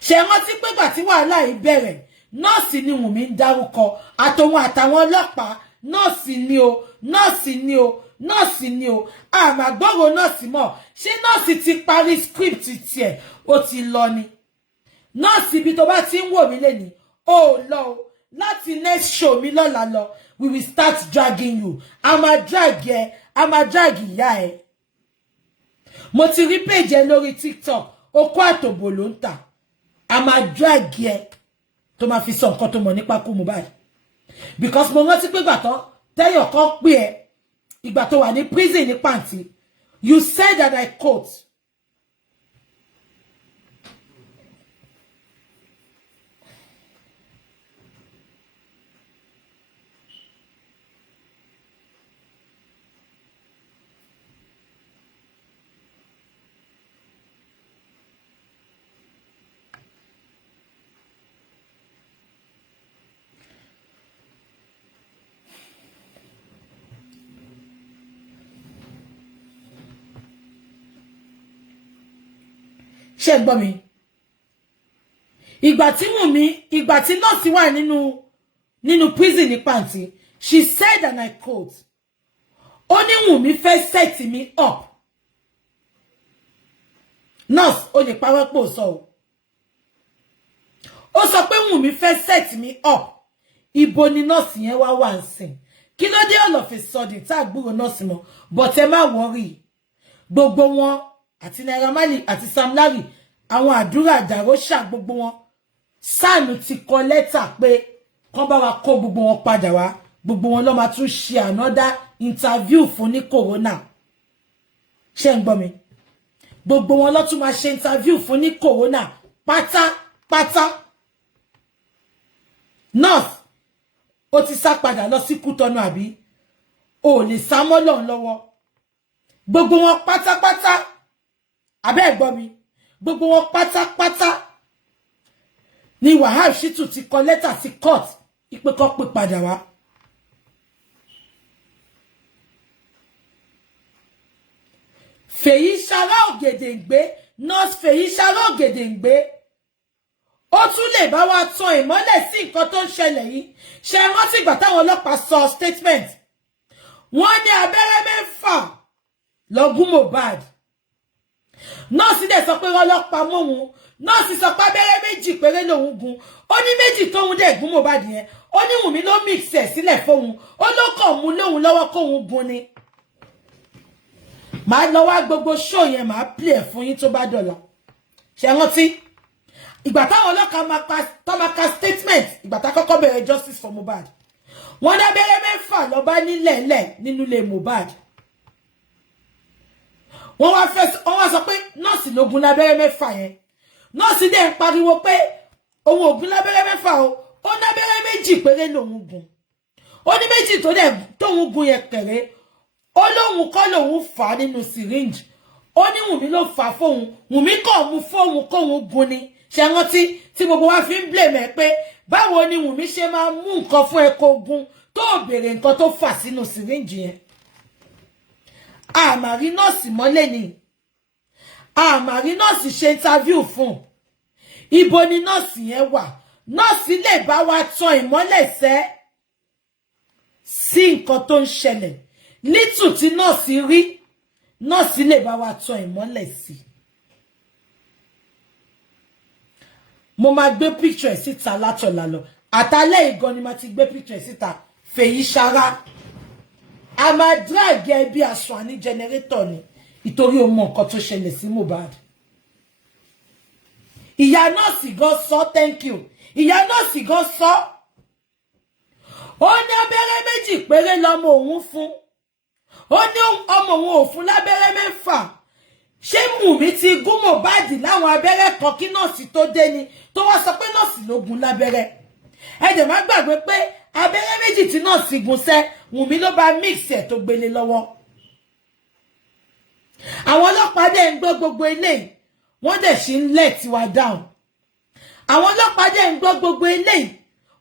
Ṣé rántí pé gbà tí wàhálà yìí bẹ̀rẹ̀, nurse ni Wùnmí ń dárúkọ, àtòun àtàwọn ọlọ́pàá, nurse ni o, nurse ni o, nurse ni o. Àmà gbọ́rọ̀ nurse mọ̀. Ṣé nurse ti parí script tiẹ̀? Ó ti lọ ni. Nurse ibi tó bá ti ń wò mí lẹ́ni, ó lọ o. Láti next show mi lọ́la lọ, we will start dragging you. A máa drag ẹ, a máa drag ìyá ẹ. Mo ti rí page ẹ lórí TikTok, okó àtòbò ló ń tà. A máa drag ẹ tó máa fi sọ nǹkan tó mọ̀ nípa kú Mohbad. Because mo rántí pé ìgbà tán tẹ́yọ̀ kan pè ẹ́, ìgbà tó wà ní prison ní pàǹtí, you said that I quote, ṣé gbọ́ mi ìgbà tí nọ́ọ̀sì wà nínú prison ní pàǹtí she said and I quote ó ní Wùnmí fẹ́ set me up nurse ó lè pawọ́ pò sọ ó sọ pé Wùnmí fẹ́ set me up ibo ni nọ́ọ̀sì yẹn wá ń sìn kí ló dé all of a sudden tá gbúrò nọ́ọ̀sì mọ́ but ẹ má worry gbogbo wọn àti Naira Marley àti Sam Larry àwọn àdúrà àdàró ṣà gbogbo wọn Sanu ti kọ lẹ́tà pé kán bá wa kó gbogbo wọn padà wá gbogbo wọn ló máa tún ṣe another interview fún ní corona ṣé ń gbọ́ mi gbogbo wọn ló tún máa ṣe interview fún ní corona pátápátá nurse ó ti sá padà lọ sí Kútọ́nù àbí ó lè sá mọ́ lọ́n lọ́wọ́ gbogbo wọn pátápátá abẹ́ ẹ̀ gbọ́ mi gbogbo wọn pátápátá ni Wahab Shittu ti kọ lẹ́tà sí court ipe kó pè padà wá Fèyí Ṣará Ògèdèǹgbé nurse Fèyí Ṣará Ògèdèǹgbé ó tún lè bá wa tan ìmọ́lẹ̀ sí nǹkan tó ń ṣẹlẹ̀ yìí ṣe rántí ìgbà táwọn ọlọ́pàá sọ statement wọ́n ní abẹ́rẹ́ 6 ló gún Mohbad nọ́ọ̀sì dẹ̀ sọ pé ọlọ́pàá mọ́hun nọ́ọ̀sì sọ pé abẹ́rẹ́ 2 péré lòun gún ó ní 2 tóun dẹ̀ gún Mohbad yẹn ó ní Wùnmí ló mix ẹ̀ sílẹ̀ fóun ó ló kàn mú lóun lọ́wọ́ kóun gún ni màá lọ wá gbogbo show yẹn màá play ẹ̀ fún yín tó bá dọ̀la ṣe rántí ìgbà táwọn ọlọ́pàá máa ka statement ìgbà tá kọ́kọ́ bẹ̀rẹ̀ justice for Mohbad wọ́n ní abẹ́rẹ́ 6 ló bá nílẹ̀ nínú ilé Mohbad wọ́n wá sọ pé nọ́ọ̀sì ló gún lábẹ́rẹ́ 6 yẹn nọ́ọ̀sì dẹ̀ ń pariwo pé òun ò gún lábẹ́rẹ́ 6 o ó lábẹ́rẹ́ 2 péré lòun gún ó ní 2 tóun gún yẹn kẹ̀rẹ́ ó lóun kọ́ lòun fà á nínú syringe ó ní Wùnmí ló fà á fóun Wùnmí kàn mú fóun kóun gún ni ṣe rántí tí gbogbo wa fi ń blame ẹ pé báwo ni Wùnmí ṣe máa mú nǹkan fún ẹ kó gún tó béèrè nǹkan tó fà sínú syringe yẹn àmàrí nọ́ọ̀sì mọ́lẹ̀ ni àmàrí nọ́ọ̀sì ṣe interview fún ibo ni nọ́ọ̀sì yẹn wà nọ́ọ̀sì lè bá wa tan ìmọ́lẹ̀ sí nǹkan tó ń ṣẹlẹ̀ lítù tí nọ́ọ̀sì rí nọ́ọ̀sì lè bá wa tan ìmọ́lẹ̀ sí mo máa gbé picture síta látọ̀la lọ àtàlẹ́ ìgan ni ma ti gbé picture síta Fèyí Ṣará a máa drag ẹ bí aṣọ àní generator ni ìtorí o mọ nǹkan tó ṣẹlẹ̀ sí Mohbad ìyá nọ́ọ̀sì gan sọ thank you ìyá nọ́ọ̀sì gan sọ ó ní abẹ́rẹ́ 2 péré lọ́mọ òun fún ó ní ọmọ òun ò fún lábẹ́rẹ́ 6 ṣé Wùnmí ti gún Mohbad láwọn abẹ́rẹ́ kan kí nọ́ọ̀sì tó dé ni tó wá sọ pé nọ́ọ̀sì ló gún lábẹ́rẹ́ ẹ dẹ̀ má gbàgbé pé abẹ́rẹ́ 2 tí nọ́ọ̀sì gún sẹ́ Wùnmí ló bá mix ẹ̀ tó gbélé lọ́wọ́ àwọn ọlọ́pàá dẹ̀ ń gbọ́ gbogbo eléyìí wọ́n dẹ̀ ṣì ń let wa down àwọn ọlọ́pàá dẹ̀ ń gbọ́ gbogbo eléyìí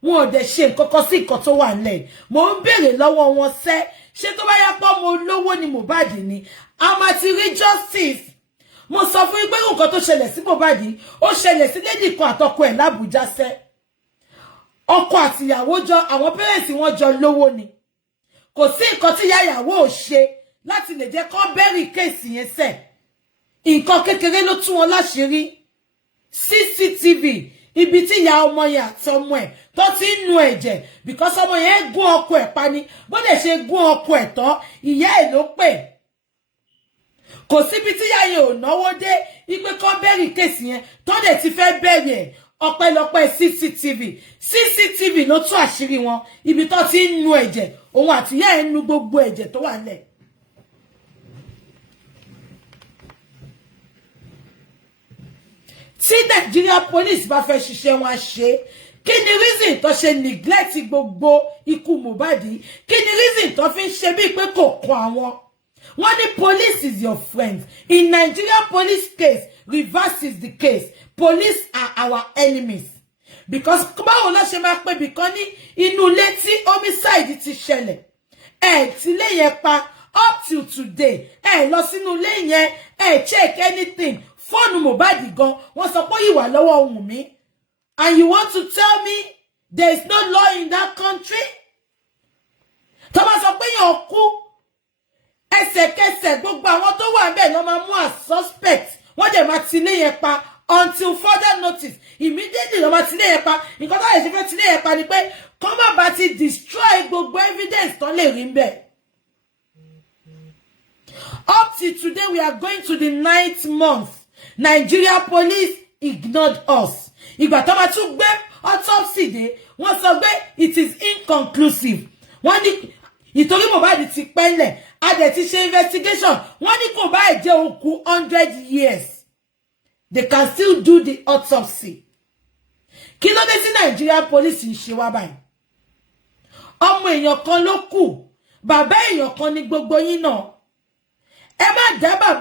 wọn ò dẹ̀ ṣe nǹkan kan sí nǹkan tó wà nílẹ̀ mò ń béèrè lọ́wọ́ wọn sẹ́ ṣé tó bá yá pọ́ mo lówó ni Mohbad ni a máa ti rí justice mo sọ fún yín pé nǹkan tó ṣẹlẹ̀ sí Mohbad ó ṣẹlẹ̀ sí lady kan àtọkọ ẹ̀ l'Abuja sẹ́ ọkọ àtìyàwó jọ àwọn parents wọn jọ lówó ni kò sí nǹkan tí ìyàwó ò ṣe láti lè jẹ́ kó bẹ́rì kéèsì yẹn sẹ́ nǹkan kékeré ló tú wọn láṣìírí CCTV ibi tí ìyá ọmọ yẹn àti ọmọ ẹ̀ tó ti ń nu ẹ̀jẹ̀ because ọmọ yẹn gún ọkọ ẹ̀ pa ni bó dẹ̀ ṣe gún ọkọ ẹ̀ tán ìyá ẹ̀ ló pè kò síbi tí ìyá yẹn ò náwó dé ipe kan bẹ́rì kéèsì yẹn tó dẹ̀ ti fẹ́ bẹ̀rì ẹ̀ ọpẹ́lọpẹ́ CCTV ló tú àṣírí wọn ibi tó ti ń nu ẹ̀jẹ̀ òun àti ìyá ẹ̀ nu gbogbo ẹ̀jẹ̀ tó wà nílẹ̀. tí Nigeria police bá fẹ́ ṣiṣẹ́ wọn ṣe kí ni reason tó ṣe neglect gbogbo ikú Mohbad kí ni reason tó fi ń ṣe bíi pé kò kọ àwọn wọ́n ní police is your friend in Nigeria police case reverses the case police are our enemies because báwo ló ṣe máa pé bìkan ní inú ilé tí homicide ti ṣẹlẹ̀ tí ilé yẹn pa up till today lọ sínú ilé yẹn check anything fóònù Mohbad gan wọ́n sọ pé ìwà lọ́wọ́ Wùnmí, and you want to tell me there is no law in that country? Tó bá sọ pé yàn kú ẹsẹ̀kẹsẹ̀ gbogbo àwọn tó wà ńbẹ̀ ló máa mú as suspect, wọ́n dẹ̀ máa ti lé yẹn pa until further notice. Immediately ló máa ti lé yẹn pa. Nǹkan tó lè ṣe fẹ́ ti lé yẹn pa ni pé kó má bá ti destroy gbogbo evidence tó lè rí ńbẹ̀. Up till today, we are going to the 9th month. Nigeria police ignored us. Ìgbà tó máa tún gbé autopsy dé, wọ́n sọ pé it is inconclusive. Wọ́n ní ìtorí Mohbad ti pẹ́lẹ̀, a dẹ̀ ti ṣe investigation. Wọ́n ní kò bá jẹ́ òkú 100 years. They can still do the autopsy. Kí ló dé tí Nigeria police ń ṣe wá báyìí? Ọmọ èèyàn kan ló kù, bàbá èèyàn kan ní gbogbo yín náà. Ẹ má dá bàbá